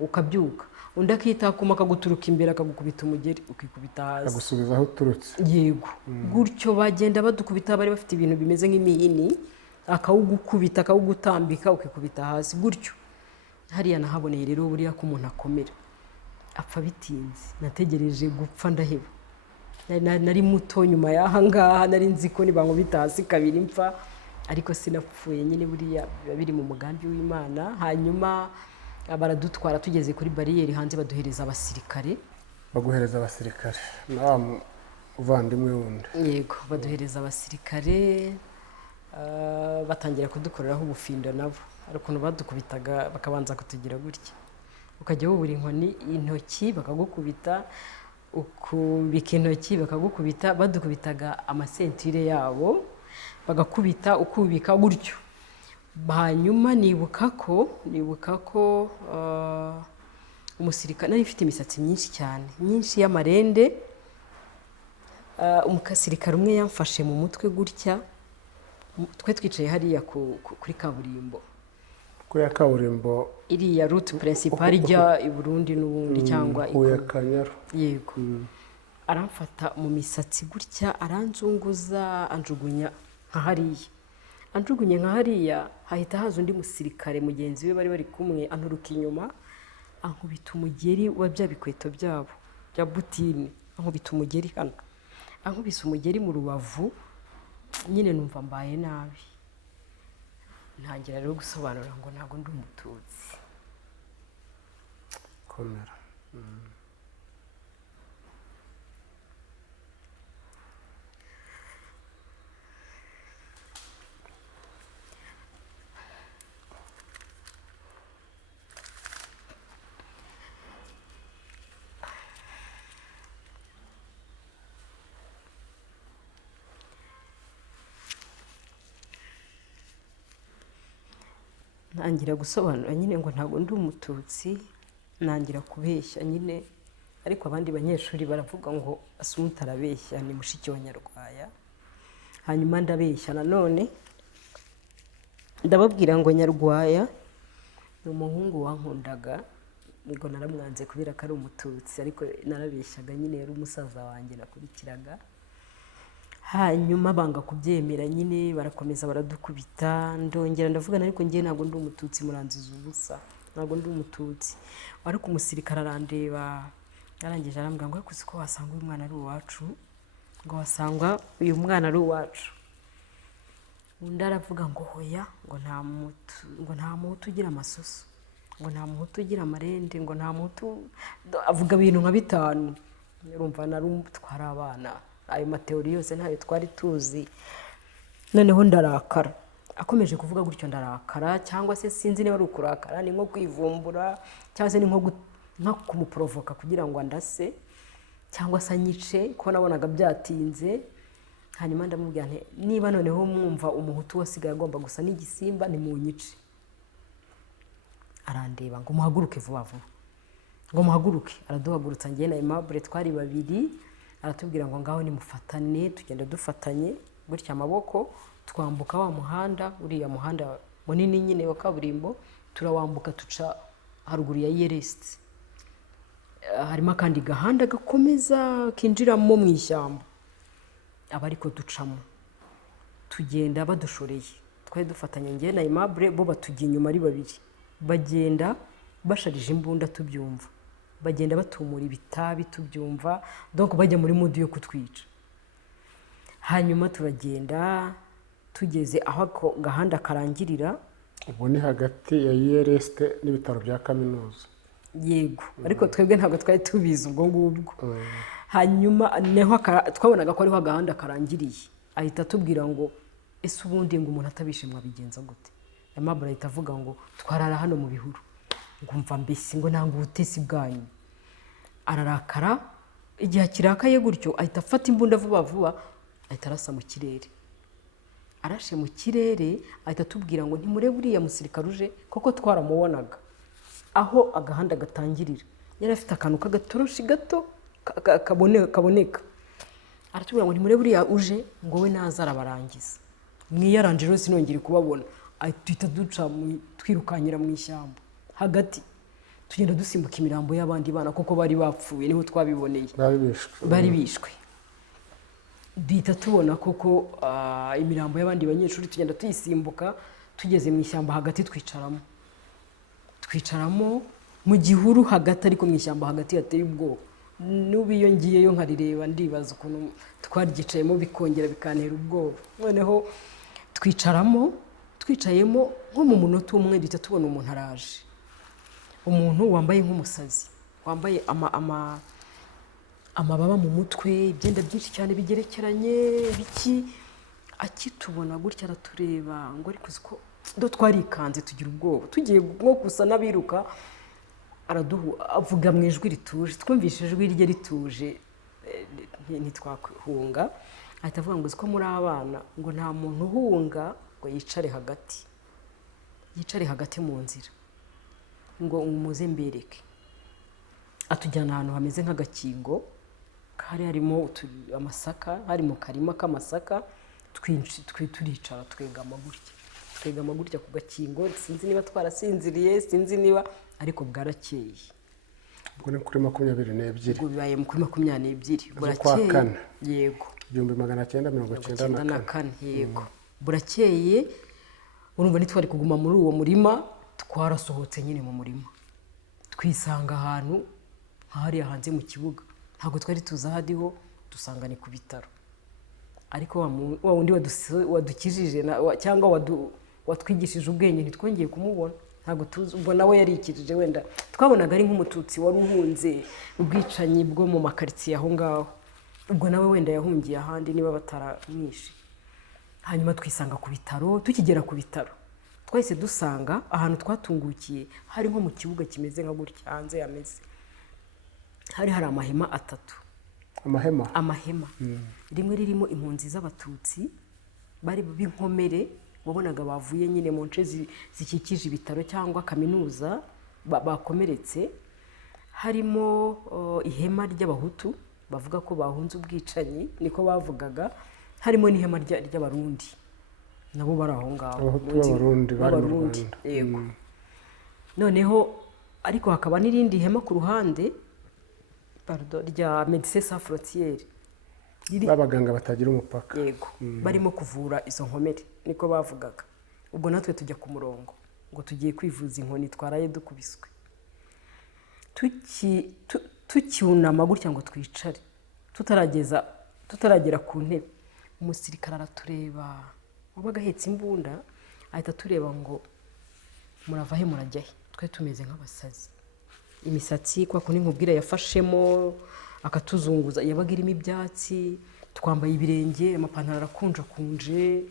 ukabyuka. Undi akitakuma akaguturuka imbere akagukubita umugeri ukikubita hasi, akagusubiza aho uturutse. Yego, gutyo bagenda badukubita, bari bafite ibintu bimeze nk'imihini, akawugukubita akawugutambika ukikubita hasi gutyo. Hariya nahaboneye rero buriya ko umuntu akomera apfa bitinze. Nategereje gupfa ndaheba, nari muto nyuma y'aha ngaha, nari nzi ko nibankubita hasi kabiri mpfa, ariko sinapfuye nyine, buriya biba biri mu mugambi w'Imana. Hanyuma baradutwara, tugeze kuri bariyeri hanze baduhereza abasirikare. Baguhereza abasirikare na uvandimwe wundi? Yego, baduhereza abasirikare, batangira kudukoreraho ubufindo nabo. Hari ukuntu badukubitaga bakabanza kutugira gutya, ukajya wubura inkoni intoki bakagukubita, ukubika intoki bakagukubita. Badukubitaga amasentire yabo bagakubita, ukubika gutyo. Hanyuma nibuka ko umusirikare, nari mfite imisatsi myinshi cyane, myinshi y'amarende. Umusirikare umwe yamfashe mu mutwe gutya, twe twicaye hariya kuri kaburimbo. Ko ya kaburimbo iriya route principale ijya i Burundi n'ubundi cyangwa Akanyaru. Yego. Aramfata mu misatsi gutya, aranzunguza, anjugunya nka hariya. Anjugunye nka hariya, hahita haza undi musirikare mugenzi we bari kumwe, anturuka inyuma, ankubita umugeri wa bya bikweto byabo bya butine, ankubita umugeri hano, ankubise umugeri mu rubavu. Nyine numva mbaye nabi, ntangira rero gusobanura ngo ntago ndi umututsi. Komera. Ntangira gusobanura nyine ngo ntago ndi umututsi, ntangira kubeshya nyine, ariko abandi banyeshuri baravuga ngo Asumuta arabeshya, ni mushiki wa Nyarwaya. Hanyuma ndabeshya nanone, ndababwira ngo Nyarwaya ni umuhungu wankundaga, ngo naramwanze kubera ko ari umututsi, ariko narabeshyaga nyine yari umusaza wanjye nakurikiraga. hanyuma banga kubyemera nyine barakomeza baradukubita, ndongera ndavugana ariko njye ntabwo ndi umututsi, muranziza ubusa, ntabwo ndi umututsi. Ariko umusirikare arandeba yarangije arambwira ngo ariko uzi ko wasanga uyu mwana ari uwacu, ngo wasanga uyu mwana ari uwacu. Undi aravuga ngo hoya, ngo nta muhutu ugira amasoso, ngo nta muhutu ugira amarende, ngo nta muhutu, avuga ibintu nka bitanu. Urumva twari abana, ayo mateori yose ntayo twari tuzi. Noneho ndarakara, akomeje kuvuga gutyo ndarakara, cyangwa se sinzi niba ari ukurakara, ni nko kwivumbura, cyangwa se ni nko kumuporovoka kugira ngo andase, cyangwa se anyice, ko nabonaga byatinze. Hanyuma ndamubwira nti niba noneho mwumva umuhutu wasigaye agomba gusa n'igisimba nimunyice. Arandeba ngo muhaguruke vuba vuba, ngo muhaguruke. Araduhagurutsa njye na Aimable twari babiri, aratubwira ngo ngaho nimufatane, tugenda dufatanye gutya amaboko, twambuka wa muhanda, uriya muhanda munini nyine wa kaburimbo, turawambuka tuca haruguru ya Yerest. Harimo akandi gahanda gakomeza kinjiramo mu ishyamba, aba ariko ducamo, tugenda badushoreye. Twari dufatanye njye na Aimable, bo batujya inyuma ari babiri, bagenda basharije imbunda tubyumva, bagenda batumura ibitabi tubyumva, donc bajya muri mudi yo kutwica. Hanyuma turagenda tugeze aho ako gahanda karangirira. Ubu ni hagati ya Yerest n'ibitaro bya kaminuza. Yego, ariko twebwe ntabwo twari tubizi ubwo ngubwo. Hanyuma neho twabonaga ko ariho agahanda karangiriye, ahita atubwira ngo ese ubundi ngo umuntu atabishe mwabigenza gute. Aimable ahita avuga ngo twarara hano mu bihuru, ngumva mbese ngo nanga ubutesi bwanyu. Ararakara, igihe kirakaye gutyo ahita afata imbunda vuba vuba, ahita arasa mu kirere. Arashe mu kirere ahita atubwira ngo ntimurebe uriya musirikare uje, koko twaramubonaga aho agahanda gatangirira. Yari afite akantu k'agatoroshi gato kaboneka. Aratubwira ngo ntimurebe uriya uje, ngo we naza arabarangiza. Mwiyaranje rero sinongere kubabona. Ahita duca twirukanyira mu ishyamba hagati, tugenda dusimbuka imirambo y'abandi bana kuko bari bapfuye, niho twabiboneye, bari bishwe. Duhita tubona koko imirambo y'abandi banyeshuri, tugenda tuyisimbuka, tugeze mu ishyamba hagati twicaramo mu gihuru hagati, ariko mu ishyamba hagati hateye ubwoba. N'ubu iyo ngiyeyo nkarireba ndibaza ukuntu twaryicayemo bikongera bikantera ubwoba. Noneho twicayemo nko mu munota umwe duhita tubona umuntu araje, umuntu wambaye nk'umusazi, wambaye amababa mu mutwe, ibyenda byinshi cyane bigerekeranye biki. Akitubona gutya aratureba ngo ariko uzi ko twarikanze tugira ubwoba, tugiye nko gusa n'abiruka. Avuga mu ijwi rituje, twumvise ijwi rye rituje, ntitwakwihunga. Ahita avuga ngo uzi ko muri abana ngo nta muntu uhunga ngo yicare hagati mu nzira, ngo muze mbereke. Atujyana ahantu hameze nk'agakingo, kari harimo amasaka, hari mu karima k'amasaka. Turicara twegama gutya ku gakingo. Sinzi niba twarasinziriye, sinzi niba, ariko bwarakeye. Ubwo ni kuri 22. Ubwo bibaye kuri 22 burakeye. Yego, 1994. Yego, burakeye. Urumva ntitwari kuguma muri uwo murima, twarasohotse nyine mu murima, twisanga ahantu nk'ahariya hanze mu kibuga. Ntabwo twari tuzi ahadiho, dusanga ni ku bitaro. Ariko wa wundi wadukijije cyangwa watwigishije ubwenge ntitwongeye kumubona, ntabwo tuzi. Ubwo nawe yarikirije, wenda twabonaga ari nk'umututsi wari uhunze ubwicanyi bwo mu makaritsiye aho ngaho. Ubwo nawe wenda yahungiye ahandi niba bataramwishe. Hanyuma twisanga ku bitaro. Tukigera ku bitaro twahise dusanga ahantu twatungukiye hari nko mu kibuga kimeze nka gutya, hanze yameze hari amahema 3. Amahema rimwe ririmo impunzi z'abatutsi bari b'inkomere, wabonaga bavuye nyine mu nce zikikije ibitaro cyangwa kaminuza, bakomeretse. Harimo ihema ry'abahutu bavuga ko bahunze ubwicanyi, niko bavugaga. Harimo n'ihema ry'abarundi, nabo bari aho ngaho, Abarundi. Yego. Noneho ariko hakaba n'irindi hema ku ruhande rya Médecins Sans Frontières. b'abaganga batagira umupaka. yego barimo kuvura izo nkomere niko bavugaga. Ubwo natwe tujya ku murongo ngo tugiye kwivuza inkoni twaraye dukubiswe. Tukiunama gutya ngo twicare tutaragera ku ntebe, umusirikare aratureba wabaga ahetse imbunda, ahita tureba ngo murava he murajya he. Twe tumeze nk'abasazi, imisatsi kwa kundi nkubwira yafashemo akatuzunguza, yabaga irimo ibyatsi, twambaye ibirenge, amapantaro arakunjakunje.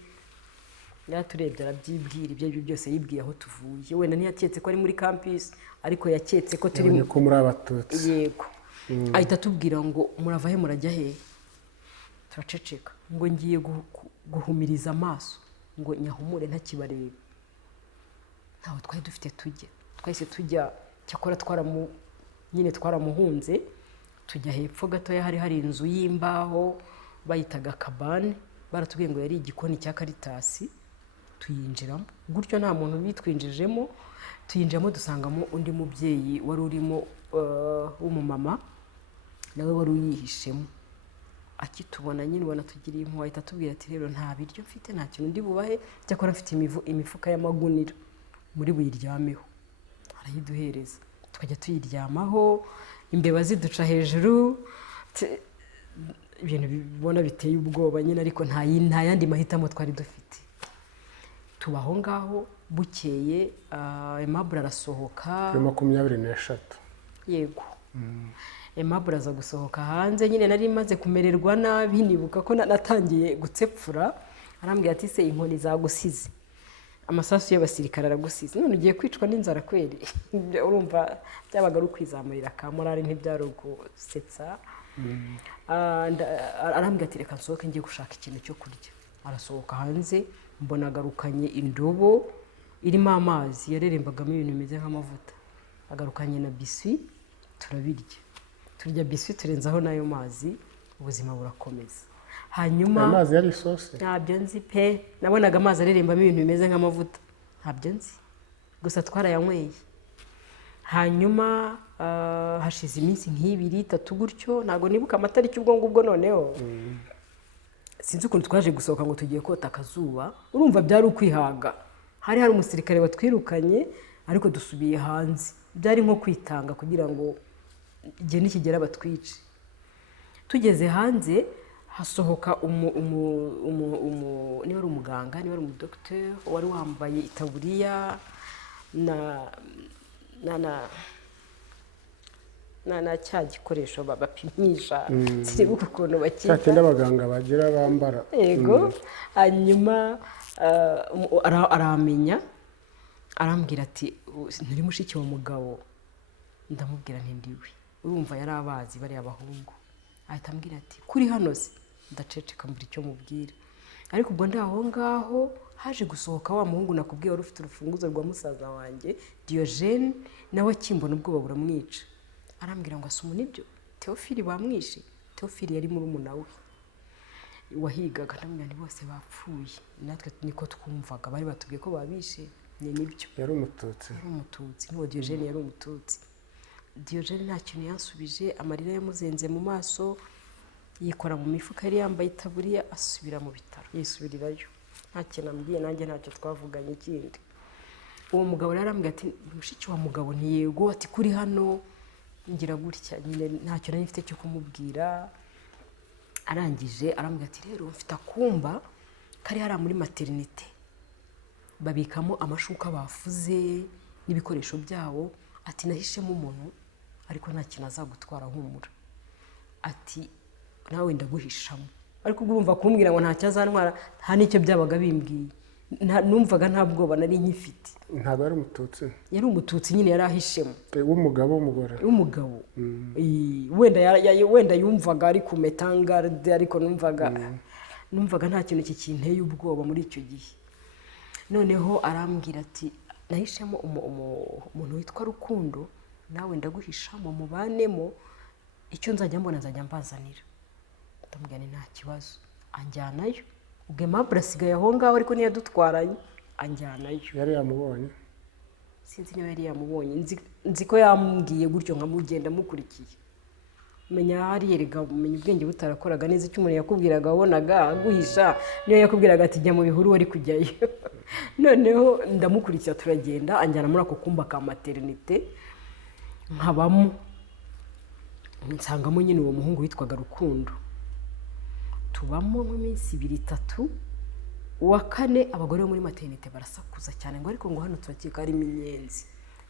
Yaturebye arabyibwira, ibyo aribyo byose yibwiye aho tuvuye. Wenda ntiyaketse ko ari muri campus, ariko yaketse ko turi ko muri Abatutsi. Yego. Ahita atubwira ngo murava he murajya he. Turaceceka ngo ngiye guhumiriza amaso ngo nyahumure ntakibareba. Ntaho twari dufite tujye, twahise tujya, cyakora twaramuhunze tujya hepfo gatoya, hari inzu y'imbaho bayitaga kabane, baratubwiye ngo yari igikoni cya Karitasi. Tuyinjiramo gutyo, nta muntu bitwinjijemo. Tuyinjiramo dusangamo undi mubyeyi wari urimo w'umumama, nawe wari uyihishemo. Akitubona nyine ubona tugiriye impuhwe, ahita atubwira ati rero nta biryo mfite, nta kintu ndi bubahe, cyakora mfite imifuka y'amagunira muri buyiryameho. Arayiduhereza tukajya tuyiryamaho, imbeba ziduca hejuru, ibintu bibona biteye ubwoba nyine, ariko nta yandi mahitamo twari dufite. Tubaho ngaho. Bukeye Aimable arasohoka. Kuri 23. Yego. Aimable aza gusohoka hanze, nyine nari maze kumererwa nabi, nibuka ko natangiye gutsepfura. Arambwira ati se inkoni zagusize, amasasu y'abasirikare aragusize, none ugiye kwicwa n'inzara kweri. Urumva byabaga ari ukwizamurira ka morale, ntibyari ugusetsa. Arambwira ati reka nsohoke ngiye gushaka ikintu cyo kurya. Arasohoka hanze, mbona agarukanye indobo irimo amazi yarerembagamo ibintu bimeze nk'amavuta. Agarukanye na biswi, turabirya. Turya biswi turenzaho n'ayo mazi, ubuzima burakomeza. Hanyuma amazi yari isose. Ntabyo nzi pe, nabonaga amazi arerembamo ibintu bimeze nk'amavuta, ntabyo nzi, gusa twarayanyweye. Hanyuma hashize iminsi nk'ibiri 3 gutyo, ntago nibuka amatariki ubwo ngubwo. Noneho sinzi ukuntu twaje gusohoka ngo tugiye kota akazuba. Urumva byari ukwihaga, hari umusirikare watwirukanye, ariko dusubiye hanze. Byari nko kwitanga kugira ngo igihe nikigera batwice. Tugeze hanze, hasohoka niba ari umuganga, niba ari umudokiteri, wari wambaye itaburiya na cya gikoresho bapimisha, sinibuka ukuntu bakita, cyatenda abaganga bagira bambara. Yego. Hanyuma aramenya, arambwira ati nturi mushiki wa mugabo. Ndamubwira nti ndiwe. Urumva yari abazi bari abahungu. Ahita ambwira ati kuri hano se. Ndaceceka mbura icyo mubwira. Ariko ubwo ndaho ngaho haje gusohoka wa muhungu nakubwiye wari ufite urufunguzo rwa musaza wanjye Diogene, nawe akimbona ubwoba buramwica. Arambwira ngo asumu nibyo Theophile bamwishe. Theophile yari murumuna we wahigaga. Ndamubwira ni bose bapfuye, natwe niko twumvaga, bari batubwiye ko babishe. Nibyo, yari umututsi. Yari umututsi, n'uwo Diogene yari umututsi. Diogene nta kintu yansubije, amarira yamuzenze mu maso, yikora mu mifuka, yari yambaye itaburiya, asubira mu bitaro, yisubirirayo. Nta kintu ambwiye, nanjye ntacyo twavuganye ikindi. Uwo mugabo rero arambwira ati mushiki wa mugabo ntiyego, ati kuri hano. Ngira gutya nyine ntacyo nari mfite cyo kumubwira. Arangije arambwira ati rero mfite akumba kari hari muri maternité, babikamo amashuka bafuze n'ibikoresho byabo. Ati nahishemo umuntu, ariko nta kintu azagutwara humura. Ati nawe ndaguhishamo. Ariko urumva kumbwira ngo ntacyo azantwara, nta nicyo byabaga bimbwiye. Numvaga nta bwoba nari nkifite. Ntabwo ari umututsi. Yari umututsi nyine, yari ahishemo. W'umugabo w'umugore. W'umugabo. Wenda yumvaga ari ku metangarde, ariko numvaga nta kintu kikinteye ubwoba muri icyo gihe. Noneho arambwira ati nahishemo umuntu witwa Rukundo, nawe ndaguhishamo mubanemo, icyo nzajya mbona nzajya mbazanira. Ndamubwira nta kibazo. Anjyanayo. Ubwo Aimable asigaye aho ngaho, ariko ntiyadutwaranye, anjyanayo. Yari yamubonye? Sinzi niba yari yamubonye, nzi ko yambwiye gutyo nkamugenda mukurikiye. menya hari yerega umenya ubwenge butarakoraga neza icyo umuntu yakubwiraga wabonaga aguhisha niyo yakubwiraga ati jya mu bihuru wari kujyayo noneho ndamukurikira turagenda anjyana muri ako kumba ka maternité nkabamo nsangamo nyine uwo muhungu witwaga Rukundo tubamo mu minsi 2-3 uwa kane abagore bo muri maternité barasakuza cyane ngo ariko ngo hano turakeka ari inyenzi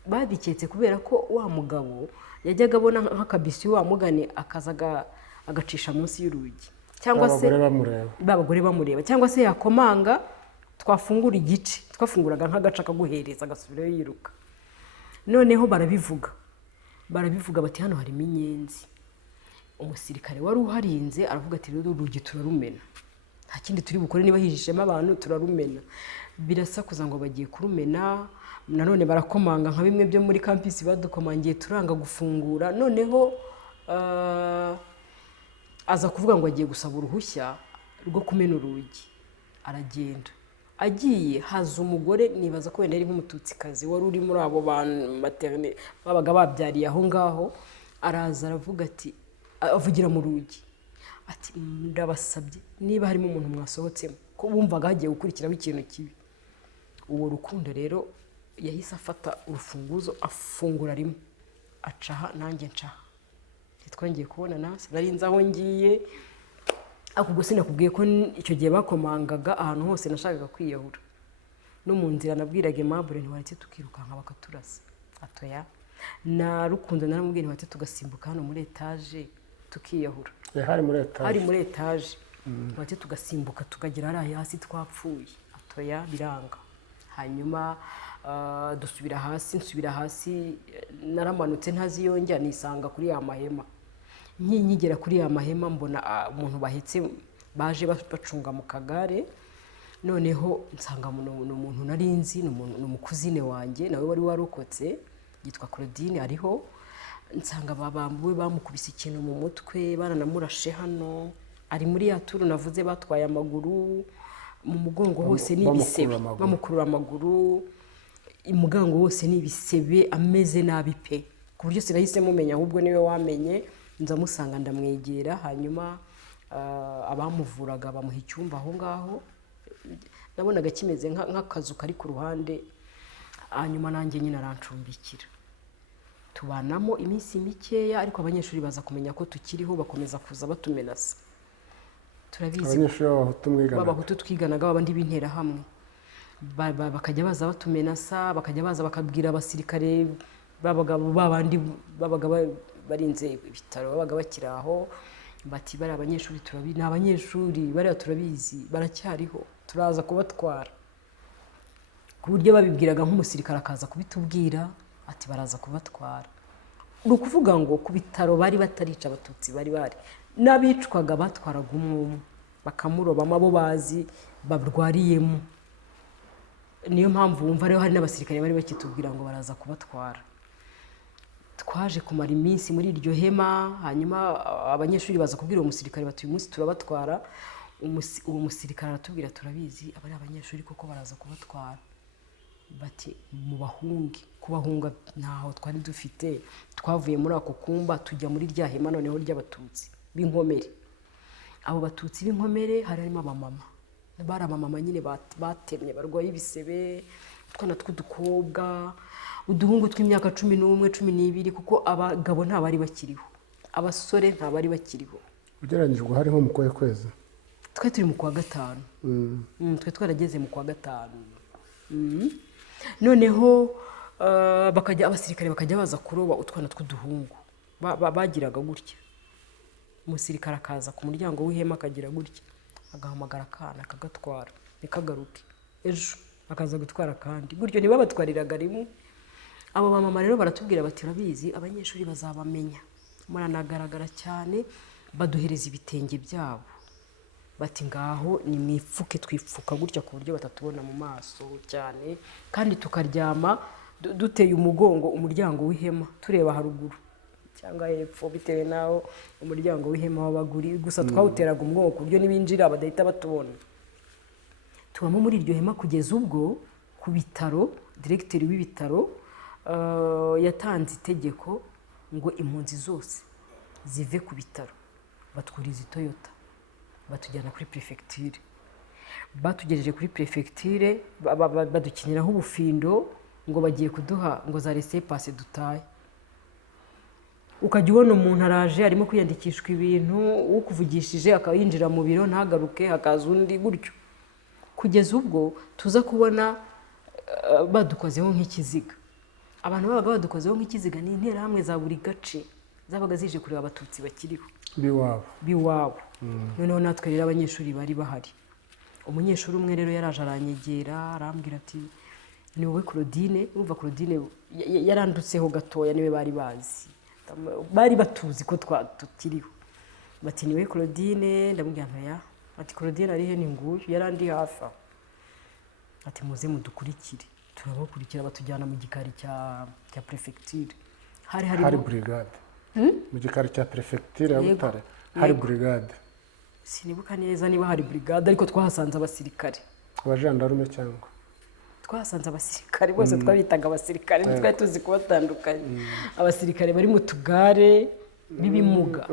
babiketse kubera ko wa mugabo yajyaga abona nk'akabisi wa mugane akazaga agacisha munsi y'urugi cyangwa se babagore bamureba cyangwa se yakomanga twafungura igice twafunguraga nk'agaca kaguhereza agasubirayo yiruka noneho barabivuga bati hano harimo inyenzi umusirikare wari uharinze aravuga ati rero urugi turarumena nta kindi turi bukore niba hijishemo abantu turarumena birasakuza ngo bagiye kurumena nanone barakomanga nka bimwe byo muri campus badukomangiye turanga gufungura noneho aza kuvuga ngo agiye gusaba uruhushya rwo kumena urugi aragenda agiye haza umugore nibaza ko wenda ari nk'umututsikazi wari uri muri abo bantu materne babaga babyariye aho ngaho araza aravuga ati avugira mu rugi ati ndabasabye niba harimo umuntu mwasohotsemo ko bumvaga hagiye gukurikiraho ikintu kibi uwo Rukundo rero yahise afata urufunguzo afungura rimwe acaha nanjye ncaha ntitwongeye kubonana sinarinze aho ngiye akubwo sinakubwiye ko icyo gihe bakomangaga ahantu hose nashakaga kwiyahura no mu nzira nabwiraga Aimable ntiwaretse tukirukanka bakaturasa atoya na Rukundo naramubwiye ntiwaretse tugasimbuka hano muri etage tukiyahura hari muri etage ntiwaretse tugasimbuka tukagera hariya hasi twapfuye atoya biranga hanyuma dusubira hasi nsubira hasi naramanutse ntaziyongera nisanga kuri ya mahema nkigera kuri ya mahema mbona umuntu bahetse baje bacunga mu kagare noneho nsanga umuntu narinzi ni umukuzine wanjye nawe wari warokotse yitwa Claudine ariho nsanga babambuwe bamukubise ikintu mu mutwe baranamurashe hano ari muri ya turu navuze batwaye amaguru mu mugongo hose n'ibisebe bamukurura amaguru umugongo wose n'ibisebe ameze nabi pe ku buryo sinahise mumenya ahubwo niwe wamenye nza musanga ndamwegera hanyuma abamuvuraga bamuha icyumba aho ngaho nabonaga kimeze nk'akazu kari ku ruhande hanyuma nanjye nyine arancumbikira tubanamo iminsi mikeya ariko abanyeshuri baza kumenya ko tukiriho bakomeza kuza batumenasa turabizi abanyeshuri b'abahutu twiganaga abandi b'intera hamwe bakajya baza batumenasa bakajya baza bakabwira abasirikare babandi babaga barinze ibitaro babaga bakiri aho bati bari abanyeshuri turabizi n'abanyeshuri bari turabizi baracyariho turaza kubatwara ku buryo babibwiraga nk'umusirikare akaza kubitubwira ati baraza kubatwara ni ukuvuga ngo ku bitaro bari batarica abatutsi bari n'abicwaga batwaraga umwe bakamurobamo abo bazi barwariyemo niyo mpamvu wumva rero hari n'abasirikare bari bakitubwira ngo baraza kubatwara twaje kumara iminsi muri iryo hema hanyuma abanyeshuri baza kubwira uwo musirikare bati uyu munsi turabatwara uwo musirikare aratubwira turabizi abari abanyeshuri koko baraza kubatwara bati mu bahungi kubahunga ntaho twari dufite twavuye muri ako kumba tujya muri rya hema noneho ry'abatutsi b'inkomere abo batutsi b'inkomere harimo abamama bari abamama nyine batemye barwaye ibisebe utwana tw'udukobwa uduhungu tw'imyaka 11 12 kuko abagabo nta bari bakiriho abasore nta bari bakiriho ugereranyijwe hari nko mu kwezi twe turi mu kwa gatanu twe twarageze mu kwa gatanu noneho abasirikare bakajya baza kuroba utwana tw'uduhungu bagiraga gutya umusirikare akaza ku muryango w'ihema akagira gutya agahamagara akana akagatwara nikagaruke ejo akaza gutwara kandi gutyo ntibabatwariraga rimwe abo bamama rero baratubwira bati urabizi abanyeshuri bazabamenya muranagaragara cyane baduhereza ibitenge byabo bati ngaho ni mwipfuke twipfuka gutya ku buryo batatubona mu maso cyane kandi tukaryama duteye umugongo umuryango w'ihema tureba haruguru cyangwa hepfo bitewe naho umuryango w'ihema w'abaguri gusa twawuteraga umugongo ku buryo nibinjira badahita batubona tubamo muri iryo hema kugeza ubwo ku bitaro directeur w'ibitaro yatanze itegeko ngo impunzi zose zive ku bitaro batwuriza Toyota batujyana kuri prefecture. Batugejeje kuri prefecture badukiniraho ubufindo ngo bagiye kuduha ngo za laissez-passer dutahe. Ukajya ubona umuntu araje arimo kwiyandikishwa ibintu, ukuvugishije akayinjira mu biro ntagaruke, hakaza undi gutyo, kugeza ubwo tuza kubona badukozeho nk'ikiziga. Abantu babaga badukozeho nk'ikiziga ni interahamwe za buri gace zabaga zije kureba abatutsi bakiriho biwabo. Noneho natwe rero abanyeshuri bari bahari. Umunyeshuri umwe rero yaraje aranyegera arambwira ati ni wowe Claudine? Urumva Claudine yarandutseho gatoya, niwe bari bazi, bari batuzi ko tukiriho. Bati ni wowe Claudine? Ndamubwira ntoya. Ati Claudine arihe? Ni nguyu, yarandi hafi aho. Ati muze mudukurikire. Turabakurikira batujyana mu gikari cya prefecture. Hari brigade mu gikari cya prefecture ya Butare. Hari brigade, sinibuka neza niba hari brigade, ariko twahasanze abasirikare. Abajandarume cyangwa? Twahasanze abasirikare bose, twabitaga abasirikare, twari tuzi kubatandukanya. Abasirikare bari mu tugare b'ibimuga.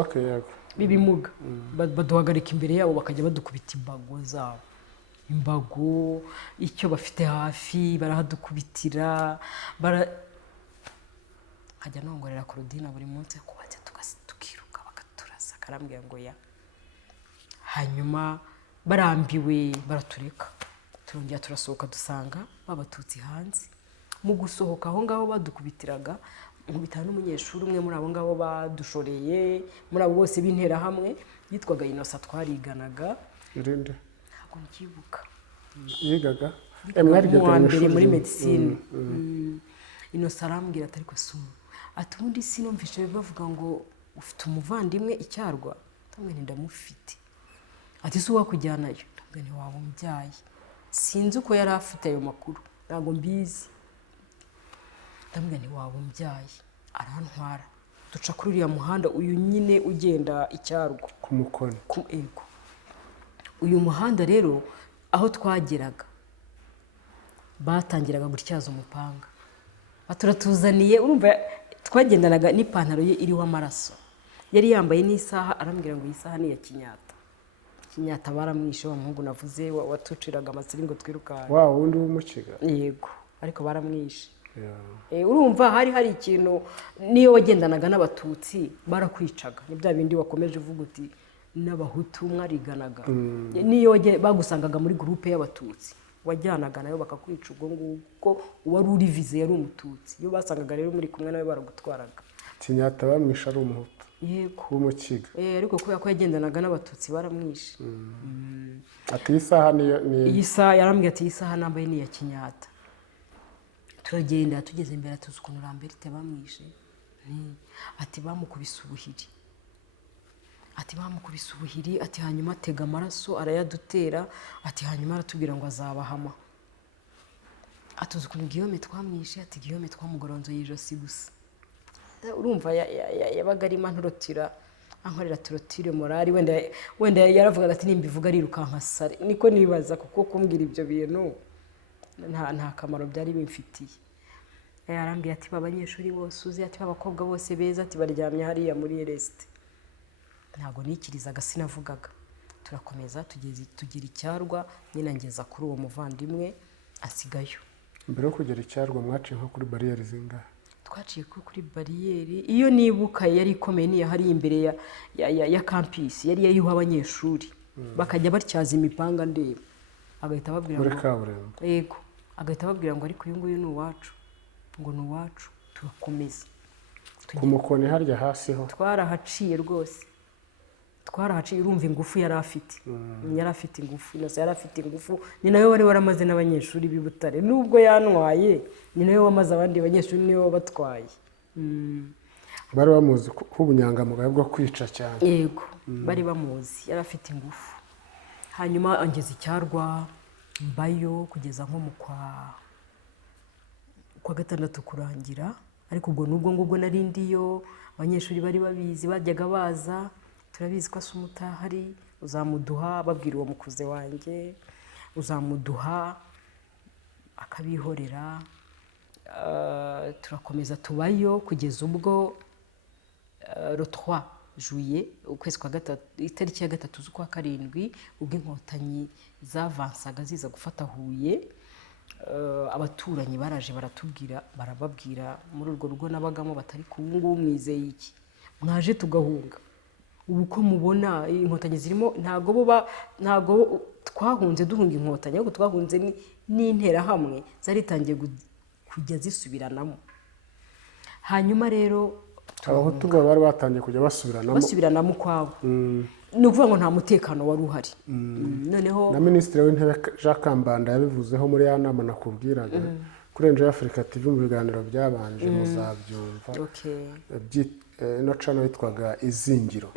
Okay, yego. B'ibimuga. Baduhagarika imbere yabo bakajya badukubita imbago zabo. Imbago icyo bafite hafi barahadukubitira. Hajya nongorera Claudine buri munsi kubatse tukiruka bakaturasa, karambwira ngo ya. Hanyuma barambiwe baratureka, turongera turasohoka dusanga babatutsi hanze. Mu gusohoka aho ngaho badukubitiraga, nkubitana n'umunyeshuri umwe muri abo ngabo badushoreye, muri abo bose b'intera hamwe, yitwaga Innocent, twariganaga. Irinde ntabwo mbyibuka. Yigaga mwambere muri medicine. Innocent arambwira ati ariko sumu, ati ubundi sinumvishe bavuga ngo ufite umuvandimwe Icyarwa? Ndamwe ndamufite. Ati se wakujyanayo? Ndamwe ni waba umubyaye. Sinzi uko yari afite ayo makuru, ntabwo mbizi. Ndamwe ni waba umubyaye. Arantwara duca kuri uriya muhanda uyu nyine ugenda Icyarwa ku Mukoni. Ego. Uyu muhanda rero aho twageraga batangiraga gutyaza umupanga. Baturatuzaniye, urumva twagendanaga n'ipantaro ye iriho amaraso. Yari yambaye n'isaha, arambwira ngo iyi saha ni iya Kinyata. Kinyata baramwishe, wa muhungu navuze watuciraga amasiri ngo twirukane. Undi w'umukiga? Yego, ariko baramwishe. Urumva hari ikintu, niyo wagendanaga n'abatutsi barakwicaga. Ni bya bindi wakomeje uvuga uti n'abahutu mwariganaga. Niyo bagusangaga muri groupe y'abatutsi, wajyanaga nayo bakakwica ubwo nguko uwari uri vize yari umututsi. Iyo basangaga rero muri kumwe nawe baragutwaraga. Kinyata bamwishe ari umuhutu? Yego, w'umukiga. Ariko kubera ko yagendanaga n'abatutsi baramwishe. Ati iyi saha iyi saha yarambwiye ati iyi saha nambaye ni iya Kinyata. Turagenda tugeze imbere tuzi ukuntu Lamberite bamwishe. Ati bamukubise ubuhiri. Ati hanyuma atega amaraso arayadutera. Ati hanyuma aratubwira ngo azabahama. Atuzi ukuntu Guillaume twamwishe. Ati Guillaume twamugoronzoye ijosi gusa. Urumva yabaga ari manturotira, ankorera turotire morali. Wenda yaravugaga ati nimbivuga arirukanka sare. Niko nibaza kuko kumbwira ibyo bintu nta kamaro byari bimfitiye. Yarambwiye ati abanyeshuri bose uzi, ati abakobwa bose beza, ati baryamye hariya muri rest. Ntabwo nikirizaga, sinavugaga. Turakomeza tugira Icyarwa, nyine ngeza kuri uwo muvandimwe asigayo. Mbere yo kugera Icyarwa mwaciye nko kuri bariyeri zingahe? Twaciye kuri bariyeri, iyo nibuka yari ikomeye, niyo hari imbere ya campus, yari yariho abanyeshuri bakajya batyaza imipanga ndeba. Agahita babwira ngo muri kaburimbo. Yego, agahita babwira ngo ariko uyu nguyu ni uwacu, ngo ni uwacu. Turakomeza ku Mukoni harya hasi ho twarahaciye rwose. Twarahaciye, urumva ingufu yari afite. Yari afite ingufu, yari afite ingufu. Ni nayo wari waramaze n'abanyeshuri b'i Butare, nubwo yanwaye ni nayo wamaze abandi banyeshuri, niyo wabatwaye. Bari bamuzi k'ubunyangamugayo bwo kwica cyane. Yego, bari bamuzi, yari afite ingufu. Hanyuma angeza Icyarwa mbayo kugeza nko mu kwa gatandatu kurangira. Ariko ubwo nubwo ngubwo narindiyo, abanyeshuri bari babizi, bajyaga baza, turabizi ko asumutahari, uzamuduha, babwira uwo mukuze wanjye, uzamuduha akabihorera. Turakomeza tubayo kugeza ubwo le 3 juillet ukwezi kwa gatatu itariki ya gatatu z'ukwa karindwi ubwo inkotanyi zavansaga ziza gufata Huye. Abaturanyi baraje barababwira muri urwo rugo nabagamo batari ku ubu ngubu mwizeye iki, mwaje tugahunga, ubu ko mubona inkotanyi zirimo, ntago twahunze duhunga inkotanyi, ahubwo twahunze n'interahamwe zaritangiye kujya zisubiranamo. Hanyuma rero abahutu bari batangiye kujya basubiranamo kwabo, ni ukuvuga ngo nta mutekano wari uhari. Noneho na minisitiri w'intebe Jean Kambanda yabivuzeho muri ya nama nakubwiraga kuri Enjoy Africa TV mu biganiro byabanje muzabyumva. Ino channel yitwaga Izingiro.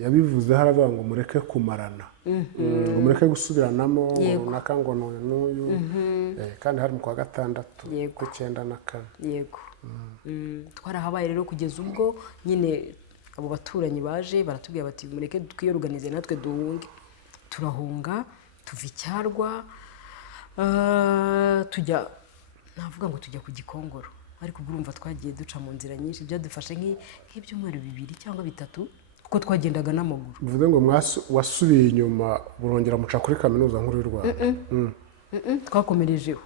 Yabivuzeho aravuga ngo mureke kumarana, ngo mureke gusubiranamo nakango n'uyu, kandi hari mu kwa gatandatu ku 9 na 4. Yego. Twarahabaye rero kugeza ubwo nyine abo baturanyi baje baratubwira bati mureke twiyoruganize natwe duhunge. Turahunga tuva Icyarwa tujya, navuga ngo tujya ku Gikongoro, ariko urumva twagiye duca mu nzira nyinshi, byadufashe nk'ibyumweru 2 cyangwa 3 kuko twagendaga n'amaguru. Bivuze ngo wasubiye inyuma burongera muca kuri kaminuza nkuru y'u Rwanda. Twakomerejeho,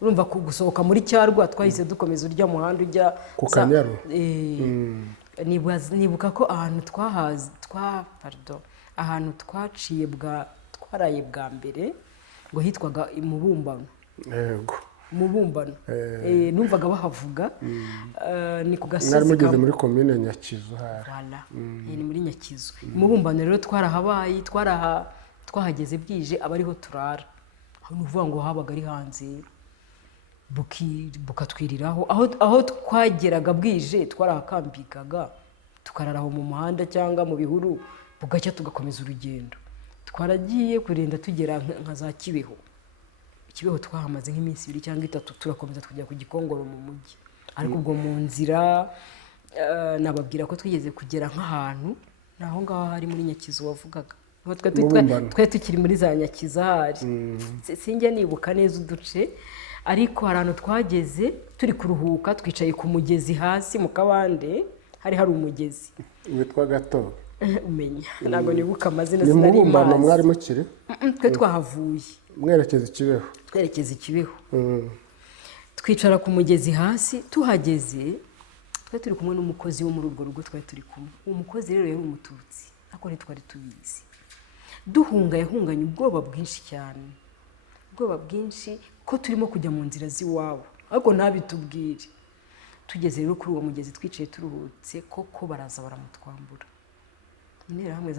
urumva gusohoka muri Cyarwa twahise dukomeza urya muhanda ujya ku Kanyaru. Nibuka ko ahantu twaraye bwa mbere ngo hitwaga Mubumbano. Yego. Mubumbano. Numvaga bahavuga ni ku gasozi. Nari mugeze muri commune Nyakizu hari. Voilà. Ni muri Nyakizu. Mubumbano rero twarahabaye, twahageze bwije abariho turara. Nuvuga ngo habaga ari hanze bukatwiriraho, aho twageraga bwije twarahakambikaga tukararaho mu muhanda cyangwa mu bihuru, bugacya tugakomeza urugendo. Twaragiye kurinda tugera nka za Kibeho. Twahamaze nk'iminsi 2 cyangwa 3 turakomeza kujya ku Gikongoro mu mujyi, ariko ubwo mu nzira nababwira ko twigeze kugera nk'ahantu naho ngaho hari muri Nyakizu wavugaga. Twe tukiri muri za Nyakiza hari. Sinjya nibuka neza uduce, ariko hari ahantu twageze turi kuruhuka twicaye ku mugezi hasi mu kabande, hari umugezi witwa Gato. Umenya ntabwo nibuka amazina sinari mazi. Ni Mubumbano mwari mukiri? Twe twahavuye mwerekeza Ikibeho. Twerekeza Ikibeho. Twicara ku mugezi hasi, tuhageze twe turi kumwe n'umukozi wo muri urwo rugo twari turi kumwe. Umukozi rero yari umututsi, ariko ntitwari tubizi. Duhunga yahunganye ubwoba bwinshi cyane, ubwoba bwinshi ko turimo kujya mu nzira z'iwabo, ariko ntabitubwire. Tugeze rero kuri uwo mugezi twicaye turuhutse, koko baraza baramutwambura. Interahamwe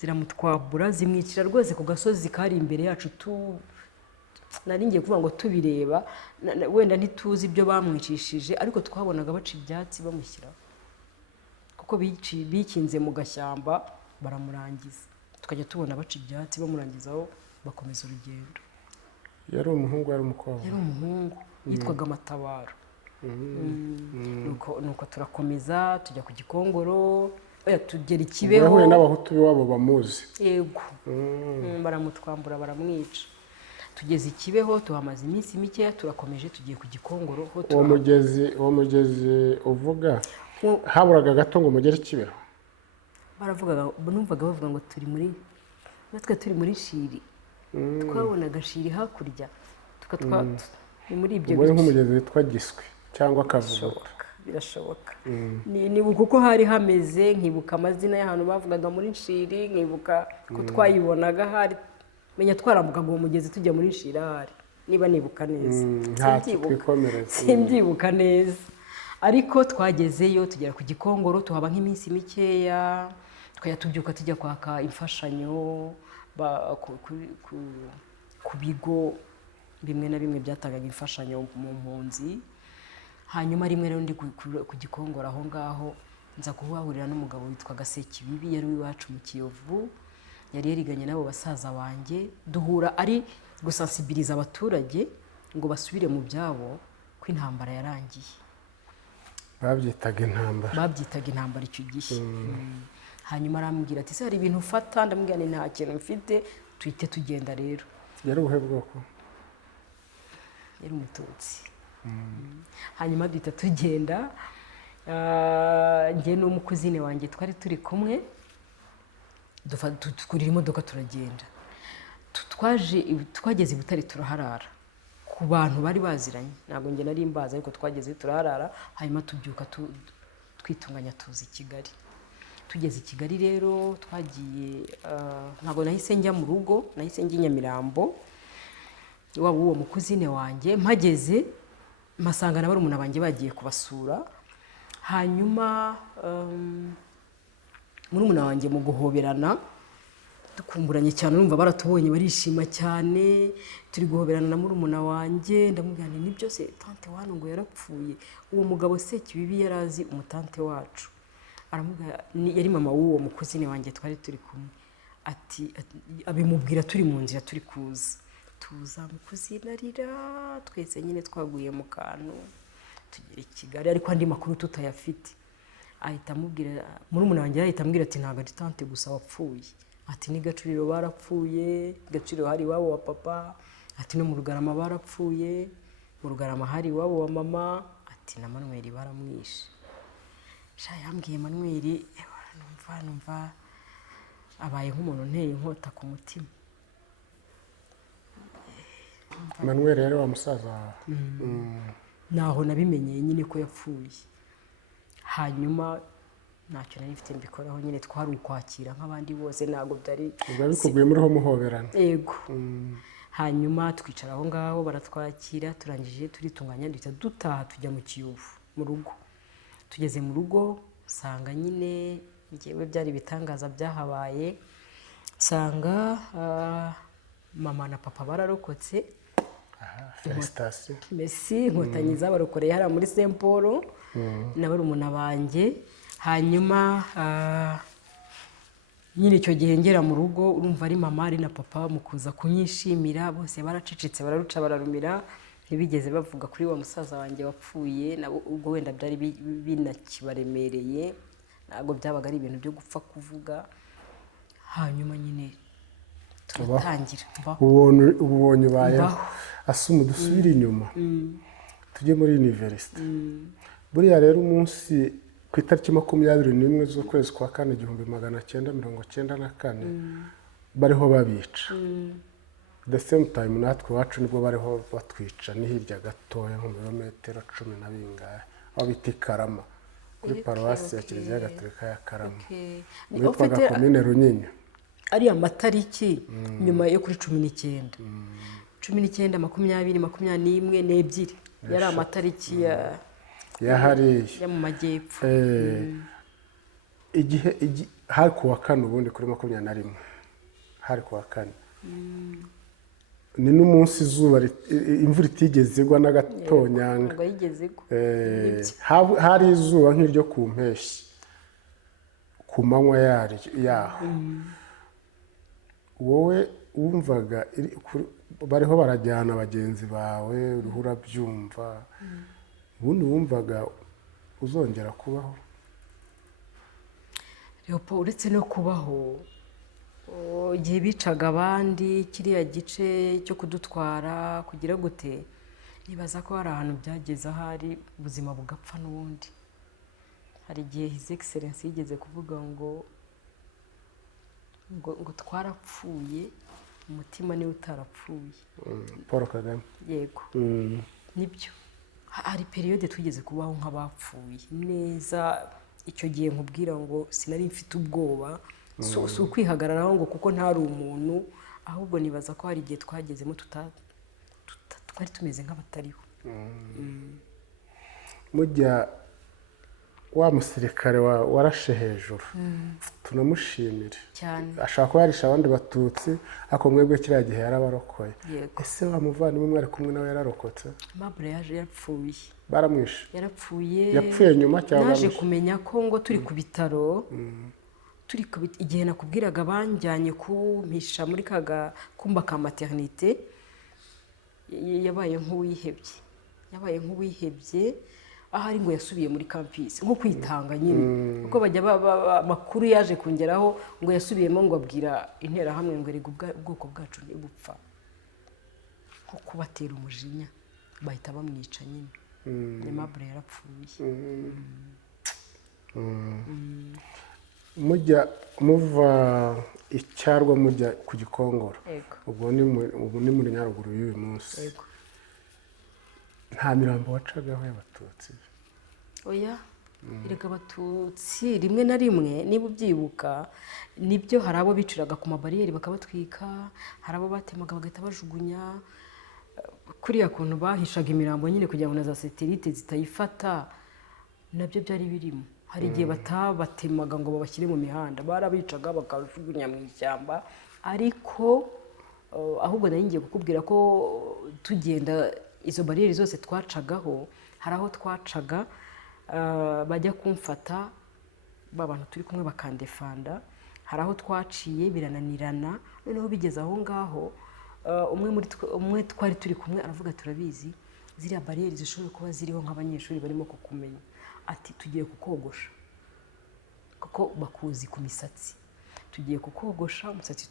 ziramutwambura zimwicira rwose ku gasozi kari imbere yacu. Nari ngiye kuvuga ngo tubireba, wenda ntituzi ibyo bamwicishije, ariko twabonaga baca ibyatsi bamushyira, kuko bikinze mu gashyamba baramurangiza. Tukajya tubona baca ibyatsi bamurangizaho bakomeza urugendo. Yari umuhungu yari umukobwa? Yari umuhungu yitwaga Matabaro. Nuko turakomeza tujya ku Gikongoro, tugera Ikibeho. Yahuye n'abahutu b'iwabo bamuzi? Yego. Baramutwambura baramwica. Tugeze Ikibeho tuhamaze iminsi mike, turakomeje tugiye ku Gikongoro. Uwo mugezi uvuga haburaga gato ngo mugere Ikibeho? Numvaga bavuga ngo turi muri Shiri. Twabonaga Shiri hakurya, ni muri ibyo bice. Nk'umugezi witwa Giswi cyangwa Kavuguto? Birashoboka. Nibuka uko hari hameze, nkibuka amazina y'ahantu bavugaga muri Shiri, nkibuka ko twayibonaga hari, menya twarambukaga uwo mugezi tujya muri Shiri ahari, niba nibuka neza. Simbyibuka neza, ariko twagezeyo tugera ku Gikongoro tuhaba nk'iminsi mikeya, tukajya tubyuka tujya kwaka imfashanyo ku bigo bimwe na bimwe byatangaga imfashanyo mu mpunzi. Hanyuma rimwe rero ndi ku Gikongoro aho ngaho nza kuhahurira n'umugabo witwaga Sekibibi, yari iwacu mu Kiyovu, yari yariganye n'abo basaza banjye. Duhura ari gusensibiliza abaturage ngo basubire mu byabo ko intambara yarangiye. Babyitaga intambara icyo gihe. Hanyuma arambwira ati, hari ibintu ufata? Ndamubwira nti nta kintu mfite, tuhite tugenda rero. Yari ubuhe bwoko? Yari umututsi. Hanyuma duhita tugenda, njye n'umukuzine wanjye twari turi kumwe twurira imodoka turagenda twageze i Butare turaharara ku bantu bari baziranye, ntabwo njye nari mbazi ariko twageze turaharara, hanyuma tubyuka twitunganya tuza i Kigali. Tugeze i Kigali rero twagiye, ntabwo nahise njya mu rugo, nahise njya i Nyamirambo iwabo w'uwo mukuzine wanjye. Mpageze mpasanga na barumuna banjye bagiye kubasura, hanyuma murumuna wanjye mu guhoberana dukumburanye cyane, urumva baratubonye barishima cyane, turi guhoberana na murumuna wanjye, ndamubwira nti nibyo se tante wano ngo yarapfuye, uwo mugabo Sekibibi yari azi umutante wacu, aramubwira yari mama w'uwo mukuzine wanjye twari turi kumwe, ati abimubwira turi mu nzira turi kuza, tuza mukuzine arira, twese nyine twaguye mu kantu tugera i Kigali, ariko andi makuru tutayafite. Ahita amubwira, murumuna wanjye ahita ambwira ati ntabwo ari tante gusa wapfuye, ati ni Gacuriro barapfuye, Gacuriro hari iwabo wa papa, ati no mu Rugarama barapfuye, mu Rugarama hari iwabo wa mama, ati na Manuel baramwishe. Yambwiye Manuel, numva abaye nk'umuntu nteye inkota ku mutima. Manuel rero wa musaza wawe? Naho nabimenyeye nyine ko yapfuye, hanyuma ntacyo nari mfite mbikoraho, nyine twari ukwakira nk'abandi bose, ntabwo byari bikubwiye muriho muhoberana. Yego. Hanyuma twicara aho ngaho baratwakira, turangije turitunganya duhita dutaha tujya mu Kiyovu mu rugo. Tugeze mu rugo nsanga nyine njyewe byari ibitangaza byahabaye, nsanga mama na papa bararokotse. Felicitation. Merci, inkotanyi zabarokoreye hariya muri Saint Paul na barumuna banjye. Hanyuma nyine icyo gihe ngera mu rugo, urumva ari mama ari na papa mu kuza kunyishimira, bose baracecetse bararuca bararumira, ntibigeze bavuga kuri wa musaza wanjye wapfuye, nabo ubwo wenda byari binakibaremereye, ntabwo byabaga ari ibintu byo gupfa kuvuga. Hanyuma nyine turatangira ubonye ubaye asuma dusubire inyuma tujye muri university. Buriya rero umunsi ku itariki 21 z'ukwezi kwa 4 1994 bariho babica, the same time natwe wacu nibwo bariho batwica, ni hirya gatoya nko kilometero 10 na bingahe, aho bita Karama kuri paruwasi ya Kiliziya Gatolika ya Karama, witwaga komine Runyinya. Ari amatariki nyuma yo kuri 19 19 20 21 n'ebyiri yari amatariki yahariye mu majyepfo. Igihe hari kuwa 4 ubundi kuri 21 hari kuwa 4 ni n'umunsi izuba imvura itigeze igwa na gatonyanga, ngo yigeze igwa, hari izuba nk'iryo ku mpeshyi ku manywa yaho. Wowe wumvaga bariho barajyana bagenzi bawe, uruhu urabyumva, ubundi wumvaga uzongera kubaho? Leopold, uretse no kubaho, igihe bicaga abandi, kiriya gice cyo kudutwara kugira gute, nibaza ko hari ahantu byageze ahari ubuzima bugapfa n'ubundi. Hari igihe His Excellence yigeze kuvuga ngo twarapfuye, umutima niwe utarapfuye. Paul Kagame. Yego. Nibyo. Hari periode twigeze kubaho nk'abapfuye neza. Icyo gihe nkubwira ngo sinari mfite ubwoba, si ukwihagararaho ngo kuko ntari umuntu, ahubwo nibaza ko hari igihe twagezemo twari tumeze nk'abatariho. Mujya wa musirikare warashe hejuru, tunamushimire cyane, ashaka ko yarisha abandi batutsi, ako mwebwe kiriya gihe yarabarokoye. Ese wa muvandimwe mwari kumwe nawe yararokotse? Mabure yaje yapfuye. Baramwishe? Yapfuye nyuma cyangwa naje kumenya ko ngo turi ku bitaro, igihe nakubwiraga banjyanye kumpisha muri kaga kumba ka maternité, yabaye nk'uwihebye, ahari ngo yasubiye muri campus nko kwitanga nyine, kuko bajya makuru yaje kongeraho ngo yasubiyemo ngo abwira interahamwe ngo erega ubwoko bwacu ntibupfa, nko kubatera umujinya bahita bamwica nyine. Mabure yarapfuye. mujya muva icyarwa mujya ku gikongoro yego ubu ni muri Nyaruguru y'uyu munsi yego nta mirambo wacagaho y'abatutsi oya erega abatutsi rimwe na rimwe niba ubyibuka nibyo hari abo biciraga ku mabariyeri bakabatwika hari abo batemaga bagahita bajugunya kuriya kuntu bahishaga imirambo nyine kugira ngo na za satelite zitayifata nabyo byari birimo hari igihe batabatemaga ngo babashyire mu mihanda barabicaga bakajugunya mu ishyamba ariko ahubwo nari ngiye kukubwira ko tugenda izo bariyeri zose twacagaho hari aho twacaga bajya kumfata ba bantu turi kumwe bakandefanda hari aho twaciye birananirana noneho bigeze aho ngaho umwe twari turi kumwe aravuga turabizi ziriya bariyeri zishobora kuba ziriho nk'abanyeshuri barimo kukumenya ati tugiye kukogosha kuko bakuzi ku misatsi tugiye kukogosha umusatsi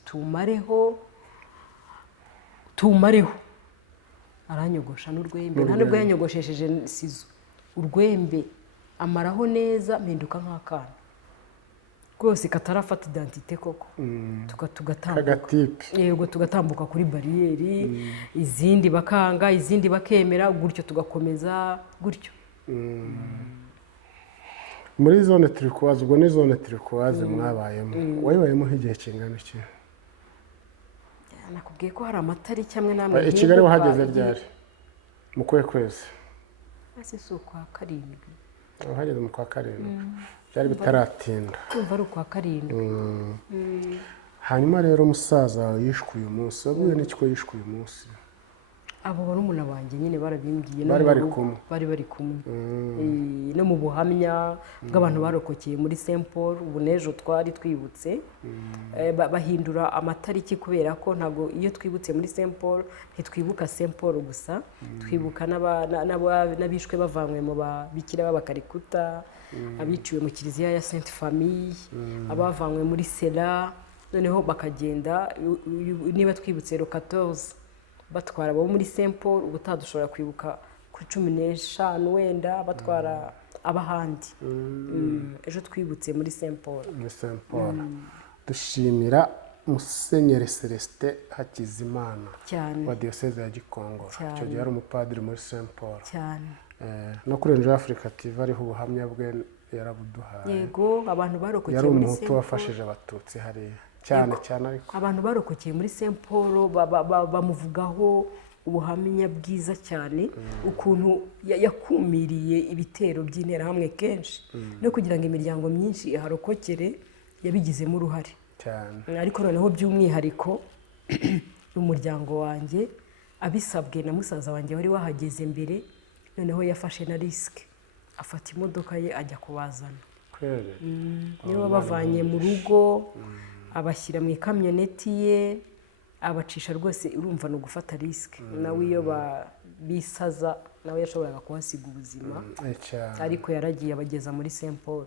tumareho aranyogosha n'urwembe nta nubwo yanyogoshesheje sizo urwembe amaraho neza mpinduka nk'akana rwose katarafata identite koko tugatambuka yego tugatambuka kuri bariyeri izindi bakanga izindi bakemera gutyo tugakomeza gutyo muri zone turikuwazi ubwo ni zone turikuwazi mwabayemo wayibayemo nk'igihe kingana iki nakubwiye ko hari amatariki amwe n'amwe i Kigali wahageze ryari mu kwezi ese si ukwa karindwi wahageze mu kwa karindwi byari bitaratinda kumva ari ukwa karindwi hanyuma rero umusaza wawe yishwe uyu munsi wabwiwe n'iki ko yishwe uyu munsi abo barumuna banjye nyine barabimbwiye bari bari kumwe no mu buhamya bw'abantu barokokeye muri Saint Paul ubu n'ejo twari twibutse bahindura amatariki kubera ko ntabwo iyo twibutse muri Saint Paul ntitwibuka Saint Paul gusa twibuka n'abishwe bavanywe mu babikira b'abakarikuta abiciwe mu kiliziya ya Sainte Famille abavanywe muri Sera noneho bakagenda niba twibutse le 14 batwara abo muri Saint Paul ubutaha dushobora kwibuka ku 15 wenda batwara abahandi ejo twibutse muri Saint Paul dushimira Musenyeri Celestin Hakizimana cyane wa Diocese ya Gikongoro icyo gihe ari umupadiri muri Saint Paul cyane no kuri Enjoy Africa TV ariho ubuhamya bwe yarabuduhaye yego abantu barokokeye yari muri umuhutu wafashije abatutsi hariya cyane ariko abantu barokokeye muri Saint Paul bamuvugaho ubuhamya bwiza cyane ukuntu yakumiriye ibitero by'interahamwe kenshi no kugira ngo imiryango myinshi iharokokere yabigizemo uruhare cyane ariko noneho by'umwihariko n'umuryango wanjye abisabwe na musaza wanjye wari wahageze mbere noneho yafashe na risike afata imodoka ye ajya kubazana niba bavanye mu rugo abashyira mu ikamyoneti ye abacisha rwose urumva no gufata risike nawe iyo bisaza nawe yashoboraga kuhasiga ubuzima ariko yaragiye abageza muri Saint Paul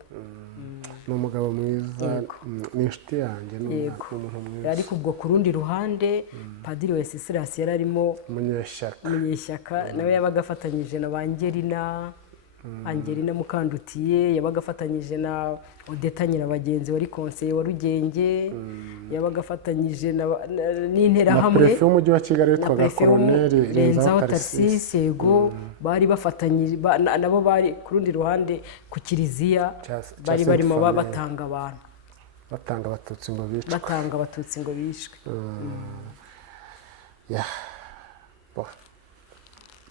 ni umugabo mwiza ni inshuti yanjye ni umuntu mwiza ariko ubwo ku rundi ruhande padiri wa Wenceslas yari arimo Munyeshyaka nawe yabaga afatanyije na Angelina Mukandutiye yabaga afatanyije na Odeta Nyirabagenzi wari konseye wa Rugenge yabaga afatanyije n'interahamwe na prefe w'umujyi wa Kigali witwaga Colonel Renzaho Tarsisi yego bari bafatanyije nabo bari ku rundi ruhande ku kiliziya bari barimo batanga abantu batanga abatutsi ngo bishwe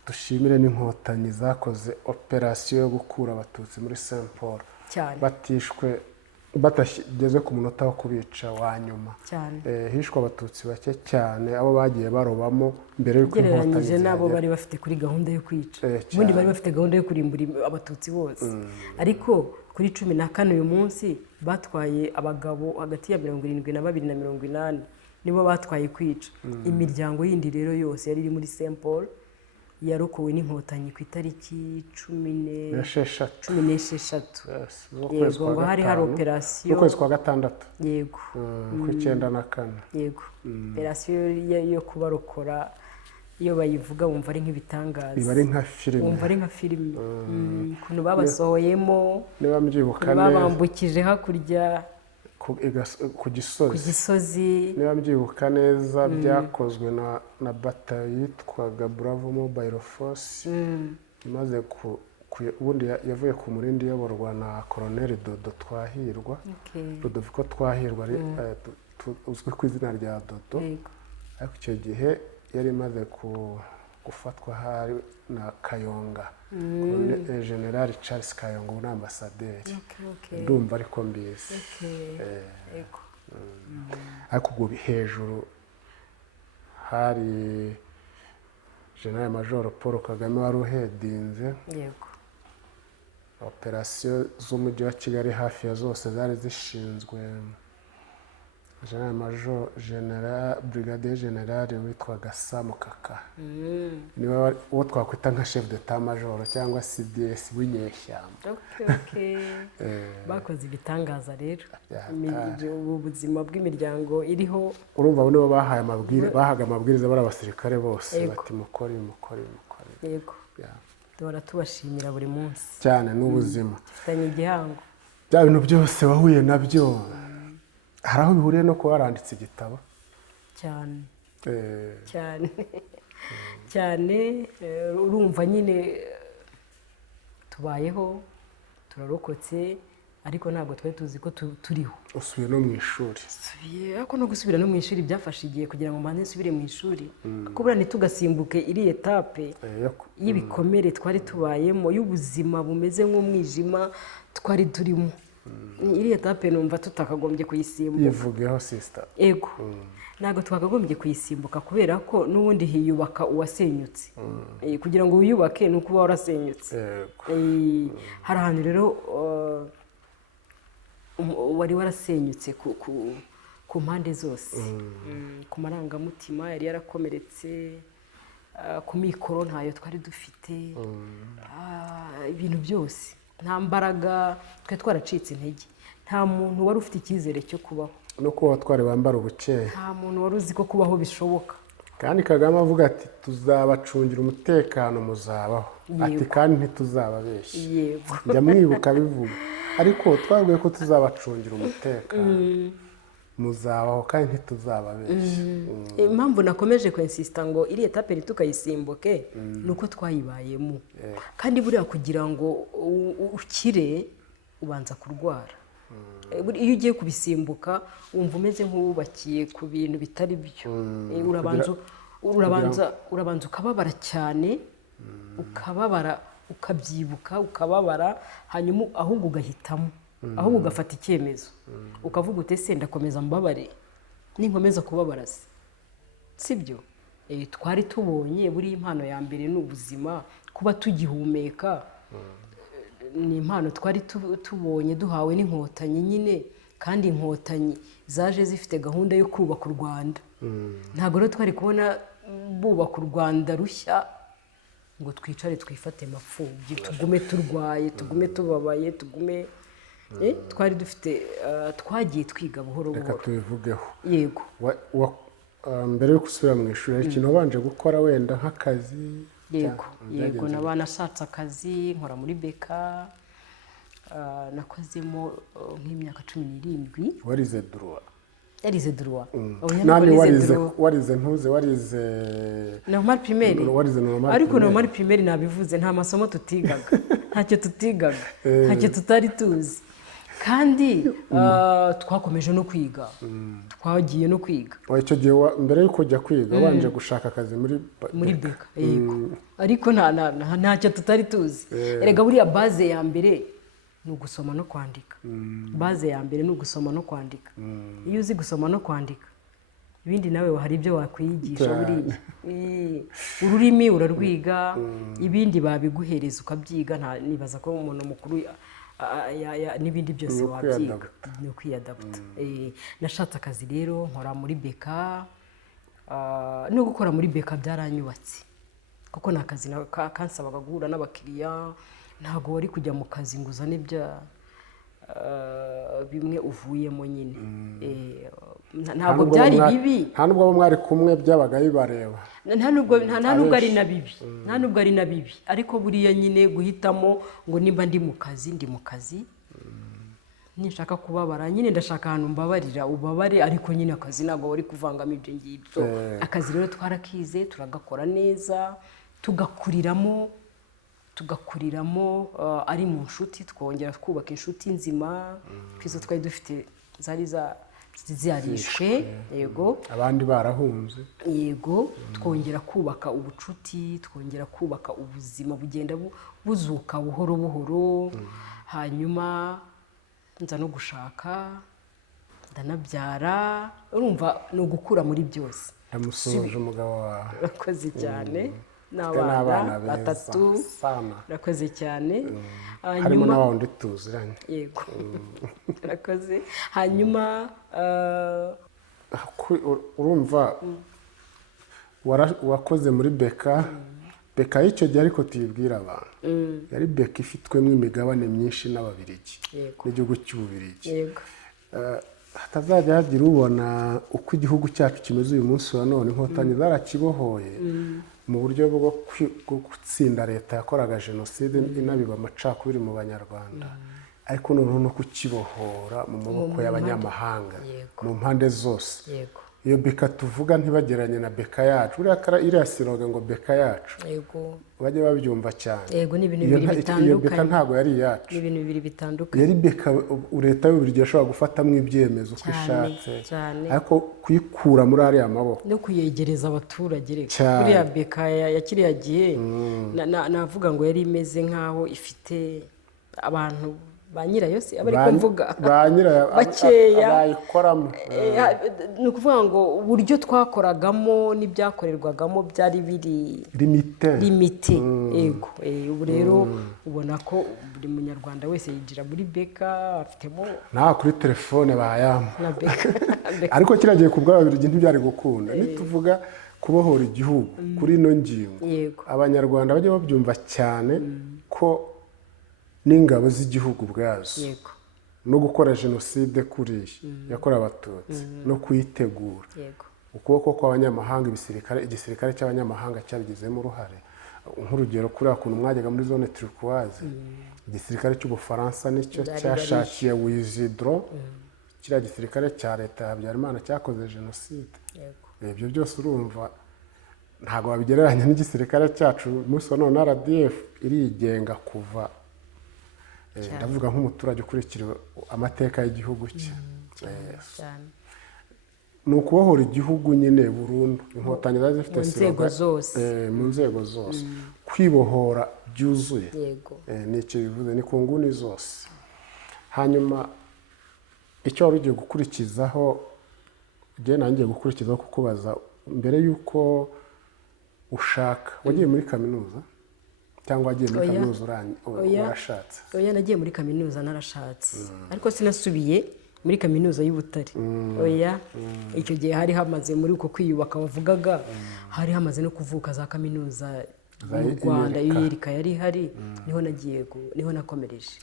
dushimire n'inkotanyi zakoze operasiyo yo gukura abatutsi muri Saint Paul batishwe batageze ku munota wo kubica wa nyuma hishwe abatutsi bake cyane abo bagiye barobamo mbere y'uko inkotanyi zihagera nabo bari bafite kuri gahunda yo kwica ubundi bari bafite gahunda yo kurimbura abatutsi bose ariko kuri 14 uyu munsi batwaye abagabo hagati ya 72 na 280 nibo batwaye kwica imiryango yindi rero yose yari iri muri Saint Paul yarokowe n'inkotanyi ku itariki 16 yego ngo hari operasiyo ukwezi kwa gatandatu yego ku 94 yego operasiyo yo kubarokora iyo bayivuga wumva ari nk'ibitangaza, biba ari nka filime, wumva ari nka filime. Ukuntu babasohoyemo, niba mbyibuka ukuntu neza babambukije hakurya ku gisozi, niba mbyibuka neza byakozwe na batayo yitwaga Bravo Mobile Force, imaze ubundi yavuye ku murindi iyoborwa na Colonel Dodo Twahirwa, Rudoviko Twahirwa uzwi ku izina rya Dodo. Ariko icyo gihe yari imaze gufatwa hari na Kayonga, General Charles Kayonga, ubu ni ambasaderi. Ndumva ariko mbizi. Ariko ubwo hejuru hari General Major Paul Kagame wari uhedinze. Operasiyo z'umujyi wa Kigali hafi ya zose zari zishinzwe General Major Brigadier General witwaga Sam Kaka, niwe uwo twakwita nka chef d'état major cyangwa CDS w'inyeshyamba. Bakoze ibitangaza rero, ubu buzima bw'imiryango iriho. Urumva bo nibo bahaga amabwiriza bari abasirikare bose, bati mukore. Yego, duhora tubashimira buri munsi cyane. N'ubuzima dufitanye igihango, bya bintu byose wahuye nabyo hari aho bihuriye no kuba waranditse igitabo cyane cyane. Urumva nyine tubayeho, turarokotse, ariko ntabwo twari tuzi ko turiho. Usubiye no mu ishuri? Ariko no gusubira no mu ishuri byafashe igihe kugira ngo mbanze nsubire mu ishuri, kuko buriya ntitugasimbuke iri etape y'ibikomere twari tubayemo, y'ubuzima bumeze nk'umwijima twari turimo. Iri etape numva tutakagombye kuyisimbuka. Yivugeho sister. Ego, ntabwo twakagombye kuyisimbuka kubera ko n'ubundi hiyubaka uwasenyutse. Kugira ngo wiyubake ni ukuba warasenyutse. Hari ahantu rero wari warasenyutse ku mpande zose, ku marangamutima yari yarakomeretse, ku mikoro ntayo twari dufite, ibintu byose, nta mbaraga, twe twaracitse intege. Nta muntu wari ufite icyizere cyo kubaho, no kuba twari bambara ubukeye. nta muntu wari uzi ko kubaho bishoboka. Kandi Kagame avuga ati tuzabacungira umutekano muzabaho, ati kandi ntituzababeshya. Njya mwibuka bivuga, ariko twabwiye ko tuzabacungira umutekano muzabaho kandi ntituzababeshya. Impamvu nakomeje kwensista ngo iri etape ntitukayisimbuke ni uko twayibayemo. Kandi buriya kugira ngo ukire ubanza kurwara. Iyo ugiye kubisimbuka wumva umeze nk'uwubakiye ku bintu bitari byo. Urabanza ukababara cyane, ukababara, ukabyibuka, ukababara, hanyuma ahubwo ugahitamo, ahubwo ugafata icyemezo, ukavuga uti ese ndakomeza mbabare ninkomeza kubabara sibyo? Twari tubonye buri impano ya mbere ni ubuzima, kuba tugihumeka ni impano twari tubonye duhawe n'inkotanyi nyine, kandi inkotanyi zaje zifite gahunda yo kubaka u Rwanda. Ntabwo rero twari kubona bubaka u Rwanda rushya ngo twicare twifate mapfubyi, tugume turwaye, tugume tubabaye, tugume twari dufite, twagiye twiga buhoro buhoro. Reka tubivugeho. Yego. Mbere yo gusubira mu ishuri, ikintu wabanje gukora wenda nk'akazi? Yego, nashatse akazi, nkora muri Beka, nakozemo nk'imyaka 17. Warize droit? Yarize droit. Nani warize ntuze, warize normal primaire? Warize normal. Ariko normal primaire nabivuze, nta masomo tutigaga, ntacyo tutigaga, ntacyo tutari tuzi. Kandi twakomeje no kwiga, twagiye no kwiga. Icyo gihe mbere yuko ujya kwiga wabanje gushaka akazi muri Beka. Yego, ariko ntacyo tutari tuzi. Erega buriya base ya mbere ni ugusoma no kwandika. Base ya mbere ni ugusoma no kwandika. Iyo uzi gusoma no kwandika, ibindi nawe hari ibyo wakwiyigisha buriya. Ururimi urarwiga, ibindi babiguhereza ukabyiga. Nibaza ko umuntu mukuru n'ibindi byose wabyiga, ni ukwiyadapta. Nashatse akazi rero, nkora muri Beka. No gukora muri Beka byaranyubatse, kuko ni akazi kansabaga guhura n'abakiriya. Ntabwo wari kujya mu kazi ngo uzane bimwe uvuyemo nyine. ntabwo byari bibi, nta nubwo abo mwari kumwe byabaga bibareba, nta nubwo ari na bibi, nta nubwo ari na bibi, ariko buriya nyine guhitamo ngo nimba ndi mu kazi nishaka kubabara nyine ndashaka ahantu mbabarira ubabare, ariko nyine akazi ntabwo wari kuvangamo ibyo ngibyo. Akazi rero twarakize turagakora neza tugakuriramo ari mu nshuti, twongera twubaka inshuti nzima, izo twari dufite zari ziyarishwe, yego abandi barahunze, yego twongera kubaka ubucuti, twongera kubaka ubuzima bugenda buzuka buhoro buhoro. Hanyuma nza no gushaka ndanabyara, urumva ni ugukura muri byose. ndamusoje umugabo wawe, urakoze cyane, n'abana batatu, urakoze cyane. harimo na wa wundi tuziranye, yego urakoze. Hanyuma urumva wakoze muri beka y'icyo gihe, ariko tuyibwira abantu yari beka ifitwemo imigabane myinshi n'Ababiligi n'igihugu cy'Ububirigi. hatazajya hagira ubona uko igihugu cyacu kimeze uyu munsi wa none. Inkotanyi zarakibohoye mu buryo bwo gutsinda leta yakoraga jenoside inabiba amacakubiri mu banyarwanda, ariko noneho no kukibohora mu maboko y'abanyamahanga mu mpande zose. Iyo beka tuvuga ntibageranye na beka yacu, iriya siroga ngo beka yacu bajye babyumva cyane. Iyo beka ntabwo yari iyacu, ni ibintu bibiri bitandukanye. yari beka leta y'Ububiligi yashobora gufatamo ibyemezo uko ishatse, ariko kuyikura muri ariya maboko no kuyegereza abaturage. Reka kuriya beka ya kiriya gihe navuga ngo yari imeze nk'aho ifite abantu ba nyirayo, se abari kumvuga ba nyirayo bakeya bayikoramo. Ni ukuvuga ngo uburyo twakoragamo n'ibyakorerwagamo byari biri limite. Yego, ubu rero ubona ko buri munyarwanda wese yinjira muri beka afitemo nta kuri telefone bayama na beka. ariko kiragiye ku bw'Ababiligi ntibyari gukunda. nituvuga kubohora igihugu kuri ino ngingo, abanyarwanda bajye babyumva cyane ko n'ingabo z'igihugu ubwazo no gukora jenoside kuriya yakorewe Abatutsi no kuyitegura, ukuboko kw'abanyamahanga, igisirikare cy'abanyamahanga cyabigizemo uruhare. Nk'urugero kuriya kuntu mwajyaga muri zone turquoise, igisirikare cy'Ubufaransa nicyo cyashakiye Wizidro, kiriya gisirikare cya leta ya Habyarimana cyakoze jenoside. Ibyo byose urumva ntabwo wabigereranya n'igisirikare cyacu umunsi wa none. RDF irigenga kuva, ndavuga nk'umuturage ukurikira amateka y'igihugu cye. Ni ukubohora igihugu nyine burundu. Inkotanyi zari zifite mu nzego zose, kwibohora byuzuye. Ni icyo bivuze, ni ku nguni zose. Hanyuma icyo wari ugiye gukurikizaho, njye nanjye gukurikizaho kukubaza, mbere y'uko ushaka wagiye muri kaminuza cyangwa wagiye muri kaminuza warashatse? Oya, nagiye muri kaminuza narashatse, ariko sinasubiye muri kaminuza y'Ubutare. Oya, icyo gihe hari hamaze muri uko kwiyubaka wavugaga, hari hamaze no kuvuka za kaminuza mu Rwanda. Iyerika yari ihari, niho nakomereje.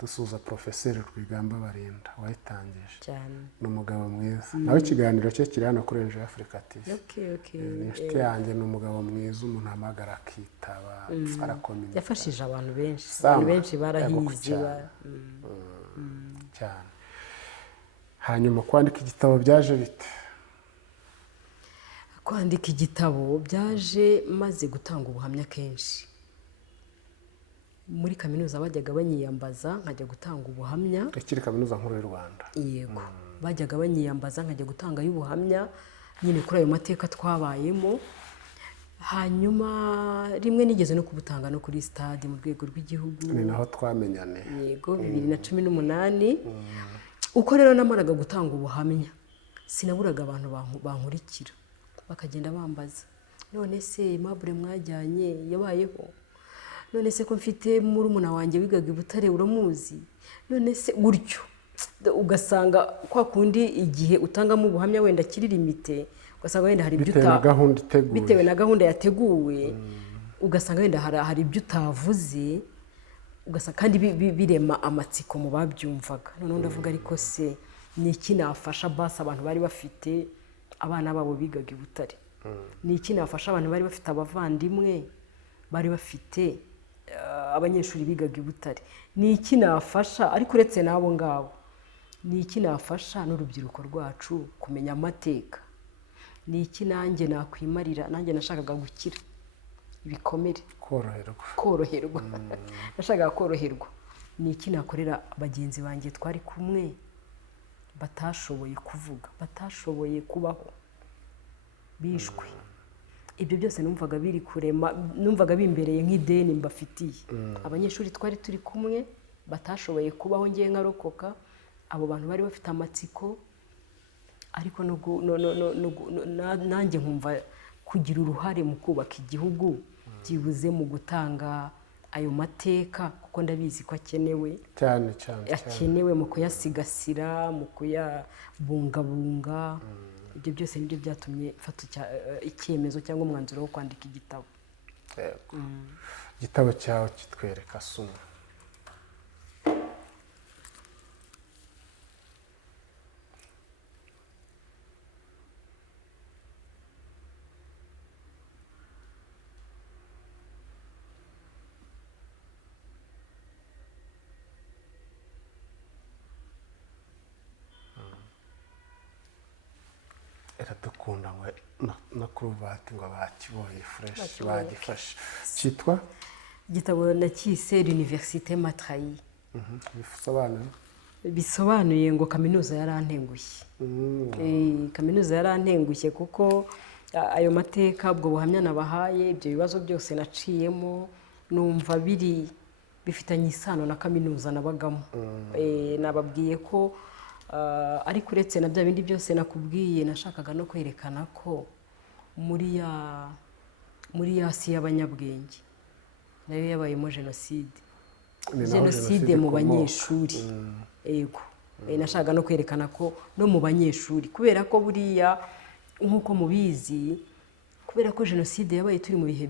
dusuza Profeseri Rwigamba Barinda wayitangije cyane, ni umugabo mwiza. Nawe ikiganiro cye kiri hano kuri Enjoy Africa TV. Ni inshuti yanjye, ni umugabo mwiza, umuntu ahamagara akitaba, arakomeye. yafashije abantu benshi barahize cyane. Hanyuma kwandika igitabo byaje bite? Kwandika igitabo byaje maze gutanga ubuhamya kenshi. Muri kaminuza bajyaga banyiyambaza nkajya gutanga ubuhamya. Ikiri kaminuza nkuru y'u Rwanda. Yego, bajyaga banyiyambaza nkajya gutanga y'ubuhamya nyine kuri ayo mateka twabayemo. Hanyuma rimwe nigeze no kubutanga no kuri stade mu rwego rw'igihugu. Ni naho twamenyane. Yego, 2018. Uko rero namaraga gutanga ubuhamya, sinaburaga abantu bankurikira bakagenda bambaza, none se Aimable mwajyanye yabayeho? None se ko mfite murumuna wanjye wigaga i Butare uramuzi? None se gutyo ugasanga kwa kundi igihe utangamo ubuhamya wenda kiri limite, ugasanga wenda hari ibyo bitewe na gahunda yateguwe, ugasanga wenda hari ibyo utavuze, ugasanga kandi birema amatsiko mu babyumvaga. None ndavuga ariko se ni iki nafasha basi abantu bari bafite abana babo bigaga i Butare, ni iki nafasha abantu bari bafite abavandimwe bari bafite abanyeshuri bigaga i Butare, ni iki nafasha ariko uretse n'abo ngabo, ni iki nafasha n'urubyiruko rwacu kumenya amateka, ni iki nanjye nakwimarira, nanjye nashakaga gukira ibikomere, koroherwa nashakaga koroherwa, ni iki nakorera bagenzi banjye twari kumwe batashoboye kuvuga, batashoboye kubaho, bishwe. Ibyo byose numvaga biri kurema, numvaga bimbereye nk'ideni mbafitiye. Abanyeshuri twari turi kumwe batashoboye kubaho, ngiye nkarokoka, abo bantu bari bafite amatsiko, ariko nanjye nkumva kugira uruhare mu kubaka igihugu, byibuze mu gutanga ayo mateka, kuko ndabizi ko akenewe cyane akenewe mu kuyasigasira, mu kuyabungabunga. Ibyo byose nibyo byatumye mfata icyemezo cyangwa umwanzuro wo kwandika igitabo. Igitabo cyawe kitwereka Suna. Iradukunda ngo na kuruvati ngo bakibonye fresh bagifashe. Cyitwa igitabo nacyise l'université m'a trahi. Bisobanuye ngo kaminuza yarantengushye. Kaminuza yarantengushye kuko ayo mateka, ubwo buhamya nabahaye, ibyo bibazo byose naciyemo, numva bifitanye isano na kaminuza nabagamo. Nababwiye ko ariko uretse na bya bindi byose nakubwiye, nashakaga no kwerekana ko muri ya si y'abanyabwenge nayo yabayemo jenoside mu banyeshuri. Yego, nashakaga no kwerekana ko no mu banyeshuri, kubera ko buriya nk'uko mubizi, kubera ko jenoside yabaye turi mu bihe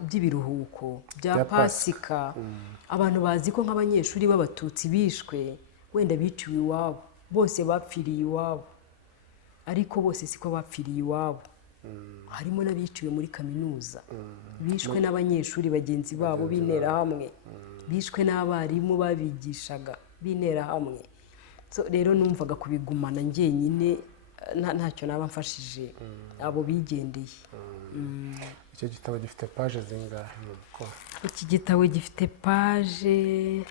by'ibiruhuko bya Pasika, abantu bazi ko nk'abanyeshuri b'Abatutsi bishwe, wenda biciwe iwabo, bose bapfiriye iwabo, ariko bose siko bapfiriye iwabo. Harimo n'abiciwe muri kaminuza, bishwe n'abanyeshuri bagenzi babo b'interahamwe, bishwe n'abarimu babigishaga b'interahamwe. Rero numvaga kubigumana njyenyine ntacyo naba mfashije abo bigendeye. Icyo gitabo gifite page zingahe? Iki gitabo gifite page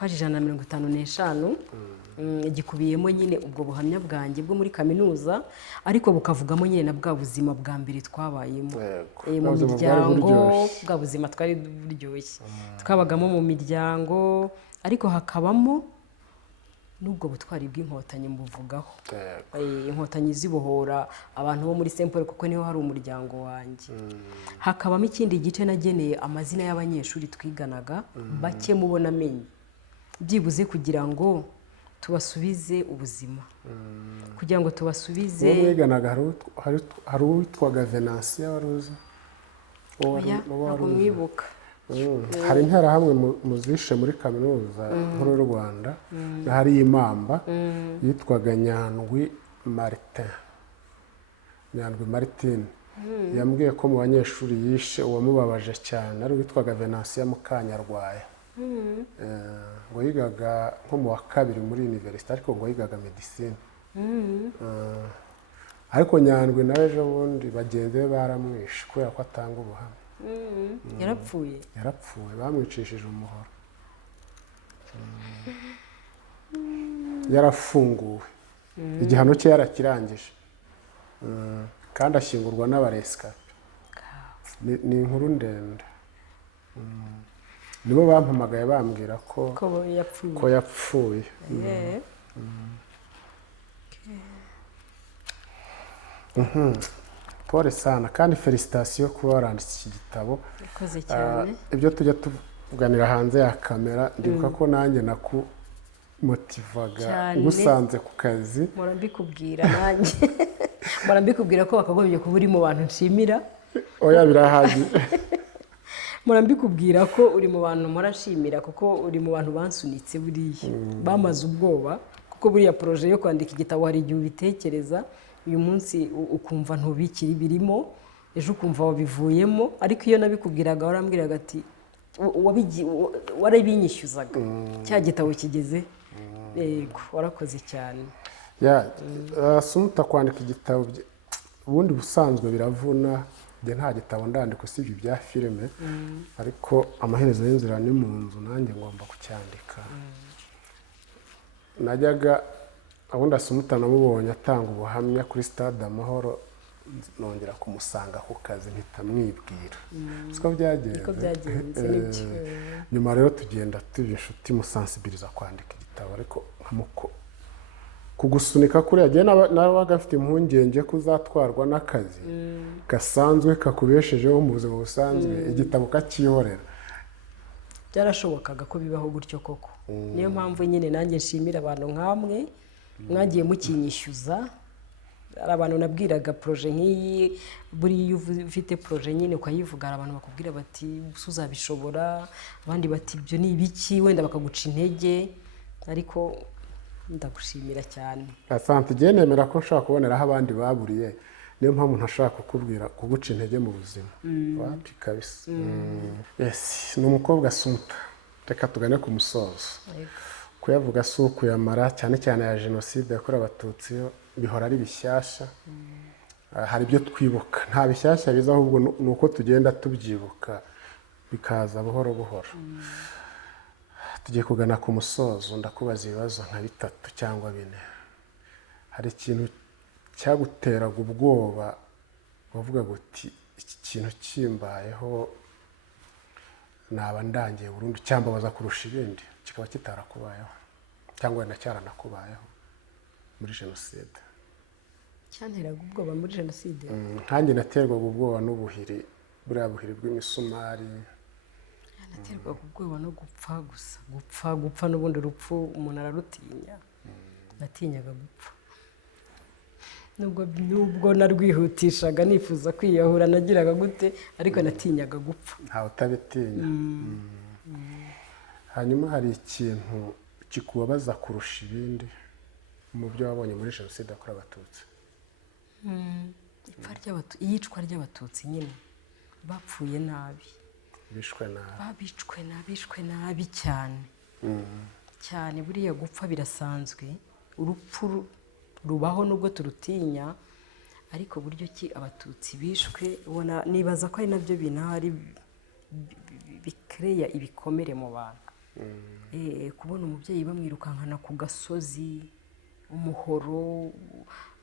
155. Gikubiyemo nyine ubwo buhamya bwanjye bwo muri kaminuza, ariko bukavugamo nyine na bwa buzima bwa mbere twabayemo mu miryango, bwa buzima twari buryoshye twabagamo mu miryango, ariko hakabamo n'ubwo butwari bw'inkotanyi mbuvugaho. Inkotanyi zibohora abantu bo muri Saint Paul, kuko niho hari umuryango wanjye. Hakabamo ikindi gice nageneye amazina y'abanyeshuri twiganaga, bake mubona amenye, byibuze kugira ngo tubasubize ubuzima, kugira ngo tubasubize. Mwiganaga hari uwitwaga Venansia, wari uzi? Ntabwo mwibuka. Hari interahamwe muzishe muri kaminuza nkuru y'u Rwanda, hari Imamba yitwaga Nyandwi Martin. Yambwiye ko mu banyeshuri yishe uwamubabaje cyane ari witwaga Venansia Mukanyarwaya. Ngo yigaga nko mu wa kabiri muri university, ariko ngo yigaga medicine. Ariko Nyandwi nawe ejo bundi bagenzi be baramwishe kubera ko atanga ubuhamya. Yarapfuye, bamwicishije umuhoro. Yarafunguwe, igihano cye yarakirangije, kandi ashyingurwa n'abaresikape. Ni inkuru ndende. Nibo bampamagaye bambwira ko yapfuye. Pole sana, kandi felicitation kuba waranditse iki gitabo. Ikoze cyane. Ibyo tujya tuganira hanze ya kamera, ndibuka ko nanjye nakumotivaga gusanze ku kazi. Murambikubwira nanjye. Murambikubwira ko bakagombye kuba uri mu bantu nshimira. Oya birahagije. murambikubwira ko uri mu bantu murashimira kuko uri mu bantu bansunitse buriya bamaze ubwoba kuko buriya poroje yo kwandika igitabo hari igihe ubitekereza uyu munsi ukumva ntubikiri birimo ejo ukumva wabivuyemo ariko iyo nabikubwiraga warambwiraga ati warabinyishyuzaga cya gitabo kigeze yego warakoze cyane Assumpta kwandika igitabo ubundi busanzwe biravuna njye nta gitabo ndandika usibye ibya filime ariko amaherezo y'inzira ni mu nzu nanjye ngomba kucyandika najyaga ubundi Assumpta namubonye atanga ubuhamya kuri stade Amahoro nongera kumusanga ku kazi mpita mwibwira siko byagenze nyuma rero tugenda tuba inshuti musansibiliza kwandika igitabo ariko nkamuko kugusunika kuriya gihe nabaga afite impungenge ko uzatwarwa n'akazi gasanzwe kakubeshejeho mu buzima busanzwe igitabo kakihorera byarashobokaga ko bibaho gutyo koko niyo mpamvu nyine nanjye nshimira abantu nk'amwe mwagiye mukinyishyuza hari abantu nabwiraga poroje nk'iyi buriya iyo ufite poroje nyine ukayivuga hari abantu bakubwira bati uzabishobora abandi bati ibyo ni ibiki wenda bakaguca intege ariko ndagushimira cyane Asante igihe nemera ko nshaka kuboneraho abandi baburiye niyo mpamvu ntashaka kukubwira kuguca intege mu buzima wapi kabisa yes ni umukobwa Assumpta reka tugane ku musozo kuyavuga si ukuyamara cyane cyane ya jenoside yakorewe abatutsi bihora ari bishyashya hari ibyo twibuka nta bishyashya biza ahubwo ni uko tugenda tubyibuka bikaza buhoro buhoro tugiye kugana ku musozo ndakubaza ibibazo nka 3 cyangwa 4 hari ikintu cyaguteraga ubwoba wavuga guti iki kintu kimbayeho naba ndangiye burundu cyambabaza kurusha ibindi kikaba kitarakubayeho cyangwa wenda cyaranakubayeho muri jenoside cyanteraga ubwoba muri jenoside nkanjye naterwaga ubwoba n'ubuhiri buriya buhiri bw'imisumari naterwaga ubwoba no gupfa n'ubundi urupfu umuntu ararutinya natinyaga gupfa nubwo narwihutishaga nifuza kwiyahura nagiraga gute ariko natinyaga gupfa ntawe utabitinya hanyuma hari ikintu kikubabaza kurusha ibindi mu byo wabonye muri jenoside yakorewe abatutsi iyicwa ry'abatutsi nyine bapfuye nabi bishwe nabi cyane cyane buriya gupfa birasanzwe urupfu rubaho nubwo turutinya ariko buryo ki abatutsi bishwe ubona nibaza ko ari nabyo binahari bikereya ibikomere mu bantu kubona umubyeyi bamwirukankana ku gasozi umuhoro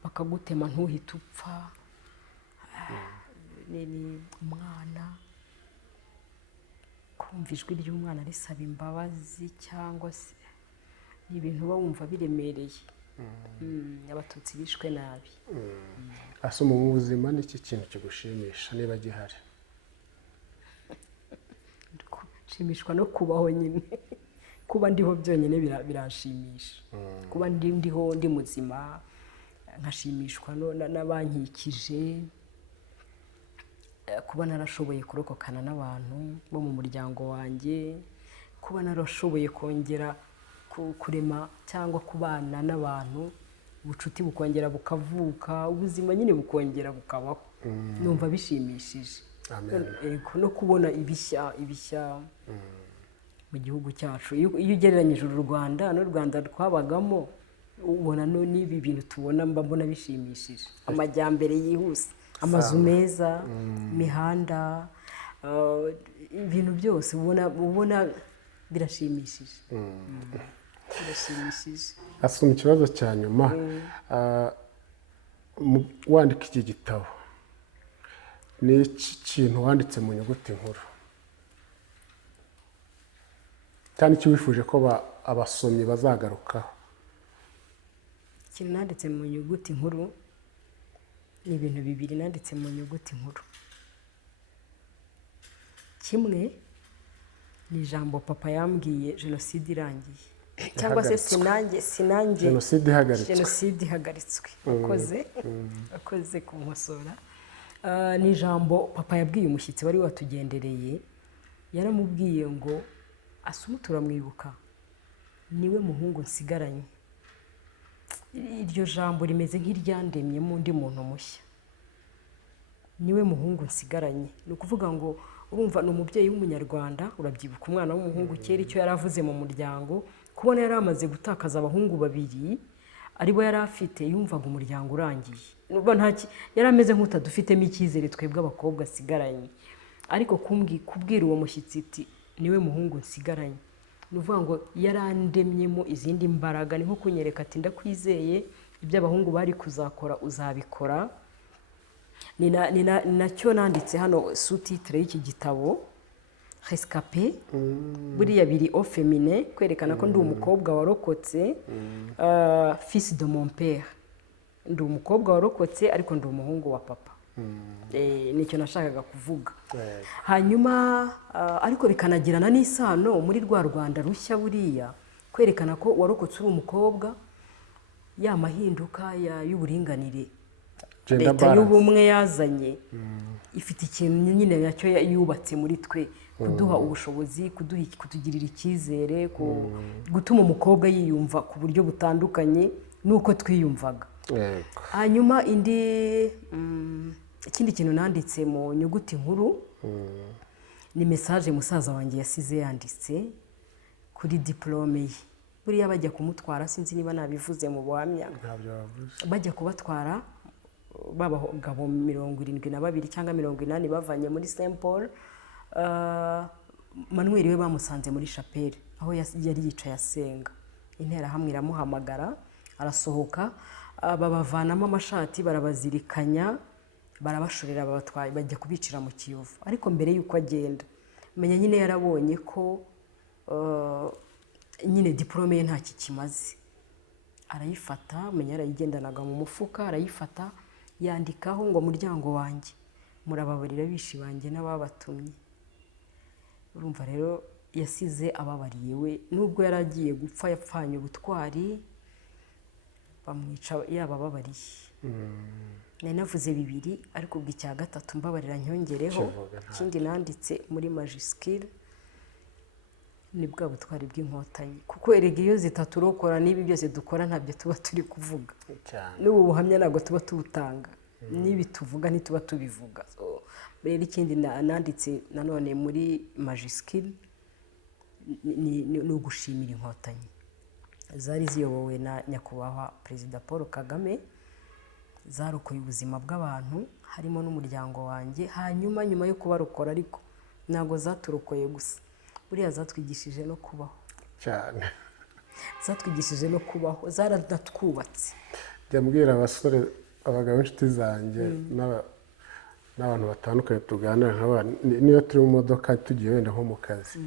bakagutema ntuhite upfa umwana kumva ijwi ry'umwana risaba imbabazi cyangwa se ni ibintu uba wumva biremereye abatutsi bishwe nabi Asoma mu buzima n'iki kintu kigushimisha niba gihari nshimishwa no kubaho nyine kuba ndiho byonyine biranshimisha kuba ndiho ndi muzima nkashimishwa n'abankikije kuba narashoboye kurokokana n'abantu bo mu muryango wanjye kuba narashoboye kongera kurema cyangwa kubana n'abantu ubucuti bukongera bukavuka ubuzima nyine bukongera bukabaho numva bishimishije no kubona ibishya mu gihugu cyacu iyo ugereranyije uru Rwanda n'u Rwanda twabagamo ubona n'ibi bintu tubona mbona bishimishije amajyambere yihuse amazu meza imihanda ibintu byose ubona birashimishije Asoma ikibazo cya nyuma wandika iki gitabo ni iki kintu wanditse mu nyuguti nkuru cyane icyo wifuje ko abasomyi bazagarukaho ikintu nanditse mu nyuguti nkuru ni ibintu bibiri nanditse mu nyuguti nkuru kimwe ni ijambo papa yambwiye jenoside irangiye cyangwa se sinange jenoside ihagaritswe akoze kunkosora ni ijambo papa yabwiye umushyitsi wari watugendereye yaramubwiye ngo Asumu turamwibuka niwe muhungu nsigaranye. Iryo jambo rimeze nk'iryandemyemo undi muntu mushya, niwe muhungu nsigaranye. Ni ukuvuga ngo urumva ni umubyeyi w'umunyarwanda, urabyibuka umwana w'umuhungu kera icyo yari avuze mu muryango, kubona yari amaze gutakaza abahungu babiri aribo yari afite, yumvaga umuryango urangiye. Yari ameze nk'utadufitemo icyizere twebwe abakobwa asigaranye, ariko kubwira uwo mushyitsi iti niwe muhungu nsigaranye, ni ukuvuga ngo yarandemyemo izindi mbaraga. ni nko kunyereka ati ndakwizeye, ibyo abahungu bari kuzakora uzabikora. ni nacyo nanditse hano sous-titre y'iki gitabo, rescapé, buriya biri au féminin, kwerekana ko ndi umukobwa warokotse, fils de mon père, ndi umukobwa warokotse ariko ndi umuhungu wa papa. Nicyo nashakaga kuvuga. Hanyuma ariko bikanagirana n'isano muri rwa Rwanda rushya, buriya kwerekana ko warokotse uri umukobwa, ya mahinduka y'uburinganire leta y'ubumwe yazanye, ifite ikintu nyine nacyo yubatse muri twe, kuduha ubushobozi, kutugirira icyizere, gutuma umukobwa yiyumva ku buryo butandukanye n'uko twiyumvaga. Hanyuma ikindi kintu nanditse mu nyuguti nkuru ni message musaza wanjye yasize yanditse kuri diplome ye. Buriya bajya kumutwara, sinzi niba nabivuze mu buhamya, bajya kubatwara b'abagabo 72 cyangwa 80 bavanye muri Saint Paul, Manuel we bamusanze muri chapelle aho yari yicaye asenga. Interahamwe iramuhamagara, arasohoka, babavanamo amashati, barabazirikanya, barabashorera, babatwaye bajya kubicira mu Kiyovu. Ariko mbere y'uko agenda, menya nyine yarabonye ko nyine diplome ye nta kikimaze. Arayifata, menya yarayigendanaga mu mufuka, arayifata yandikaho ngo muryango wanjye murababarira bishi banjye n'ababatumye. Urumva rero yasize ababariye we, nubwo yaragiye gupfa yapfanye ubutwari, bamwica yabababariye. Nari navuze 2 ariko ubwo icya gatatu mbabarira nyongereho. Ikindi nanditse muri majuscule ni bwa butwari bw'inkotanyi, kuko erega iyo zitaturokora n'ibi byose dukora ntabyo tuba turi kuvuga, n'ubu buhamya ntabwo tuba tubutanga, n'ibi tuvuga ntituba tubivuga. Rero ikindi nanditse nanone muri majuscule ni ugushimira inkotanyi zari ziyobowe na nyakubahwa Perezida Paul Kagame, zarokoye ubuzima bw'abantu harimo n'umuryango wanjye. Hanyuma nyuma yo kubarokora ariko ntabwo zaturokoye gusa, buriya zatwigishije no kubaho cyane, zatwigishije no kubaho, zaranatwubatse. Ndambwira abasore, abagabo inshuti zanjye n'abantu batandukanye tuganira niyo turi mu modoka tugiye wenda nko mu kazi,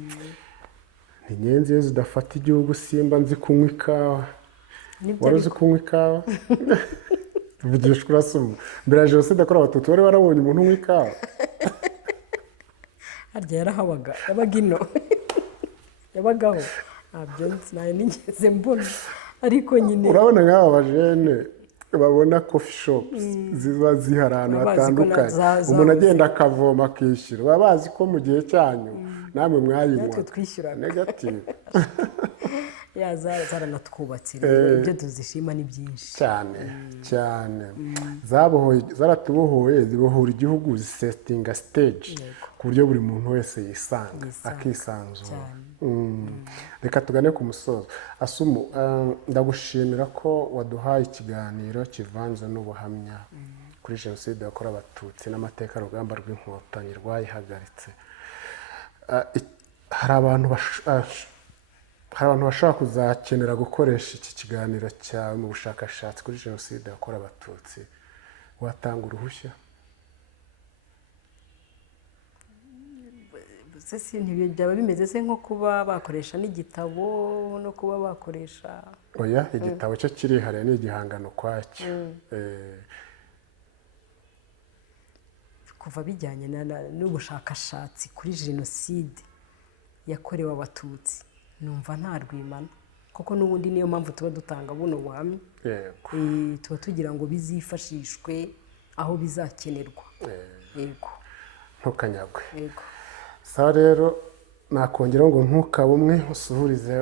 inyenzi iyo zidafata igihugu simba nzi kunywa ikawa. Wari uzi kunywa ikawa? Tuvugishwa urasoma mbere ya jenoside yakorewe Abatutsi wari warabonye umuntu unywa ikawa? Harya yarahabaga, yabaga ino yabagaho, ntabyo nayo nigeze mbona. Ariko nyine urabona nk'aba bajene babona coffee shops ziba zihari ahantu hatandukanye, umuntu agenda akavoma akishyura, baba bazi ko mu gihe cyanyu namwe mwayinywa, natwe twishyura negative. Zaranatwubatse rero, ibyo tuzishima ni byinshi cyane cyane. Zaratubohoye, zibohora igihugu, zisetinga stage ku buryo buri muntu wese yisanga akisanzura. Reka tugane ku musozo. Asumu, ndagushimira ko waduhaye ikiganiro kivanze n'ubuhamya kuri jenoside yakorewe Abatutsi n'amateka y'urugamba rw'inkotanyi rwayihagaritse. Hari abantu bashaka kuzakenera gukoresha iki kiganiro cyawe mu bushakashatsi kuri jenoside yakorewe Abatutsi, watanga uruhushya? Ntibyo byaba bimeze se nko kuba bakoresha n'igitabo no kuba bakoresha? Oya, igitabo cyo kirihariye, ni igihangano kwacyo. Kuva bijyanye n'ubushakashatsi kuri jenoside yakorewe Abatutsi, numva nta rwimana, kuko n'ubundi niyo mpamvu tuba dutanga buno buhamya, tuba tugira ngo bizifashishwe aho bizakenerwa. Yego, ntukanyagwe. Yego. Sawa rero, nakongeraho ngo ntukabe umwe usuhurize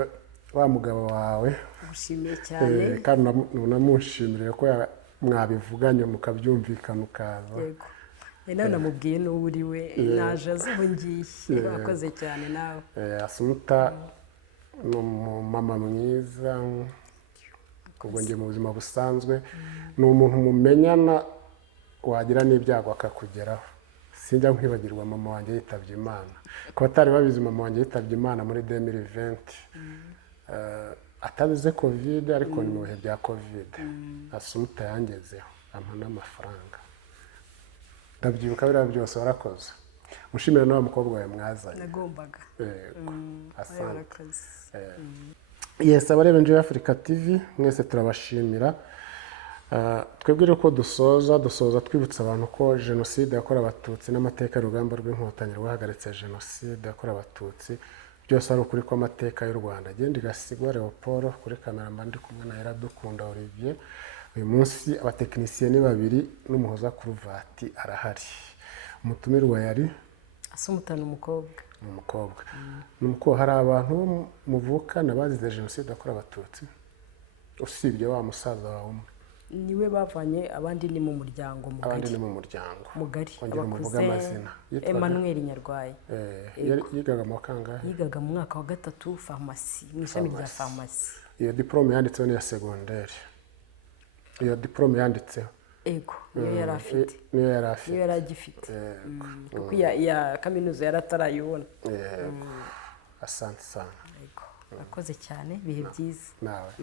wa mugabo wawe gushimiye cyane kandi unamushimire ko mwabivuganye mukabyumvikana ukaza. yego nawe namubwiye n'uwo uri we naje azi ubu ngiye wakoze cyane nawe. Asumuta ni umumama mwiza, ubwo ngiye mu buzima busanzwe ni umuntu mumenyana wagira n'ibyago akakugeraho. Sinjya nkwibagirwa mama wanjye yitabye Imana, ku batari babizi mama wanjye yitabye Imana muri 2020 atabize covid ariko ni mu bihe bya covid. Asumuta yangezeho ampa n'amafaranga ndabyibuka biriya byose warakoze. Mushimire nawe mukobwa wawe mwazanye nagombaga asante. Yes, abareba Enjoy Africa TV mwese turabashimira. Twebwe rero ko dusoza twibutsa abantu ko jenoside yakorewe abatutsi n'amateka y'urugamba rw'inkotanyi rwahagaritse jenoside yakorewe abatutsi byose ari ukuri kw'amateka y'u Rwanda. Genda Gasigwa Leopold kuri kamera ndi kumwe na Iradukunda Olivier. Uyu munsi abatekinisiye ni babiri n'umuhoza kuruvati arahari. Umutumirwa yari Asumuta n'umukobwa. Umukobwa hari abantu muvukana bazize jenoside yakorewe abatutsi usibye wa musaza wawe umwe? Niwe bavanye, abandi ni mu muryango mugari abakuze. Emmanuel Nyarwaye yigaga mu kangahe? yigaga mu mwaka wa 3 farumasi mu ishami rya farumasi. Iyo diplome yanditseho ni ya secondaire? Iyo diplome yanditseho ego niyo yari afite, niyo yari agifite kuko ya kaminuza yaratarayibona. Asante sana. Ego urakoze cyane, bihe byiza nawe.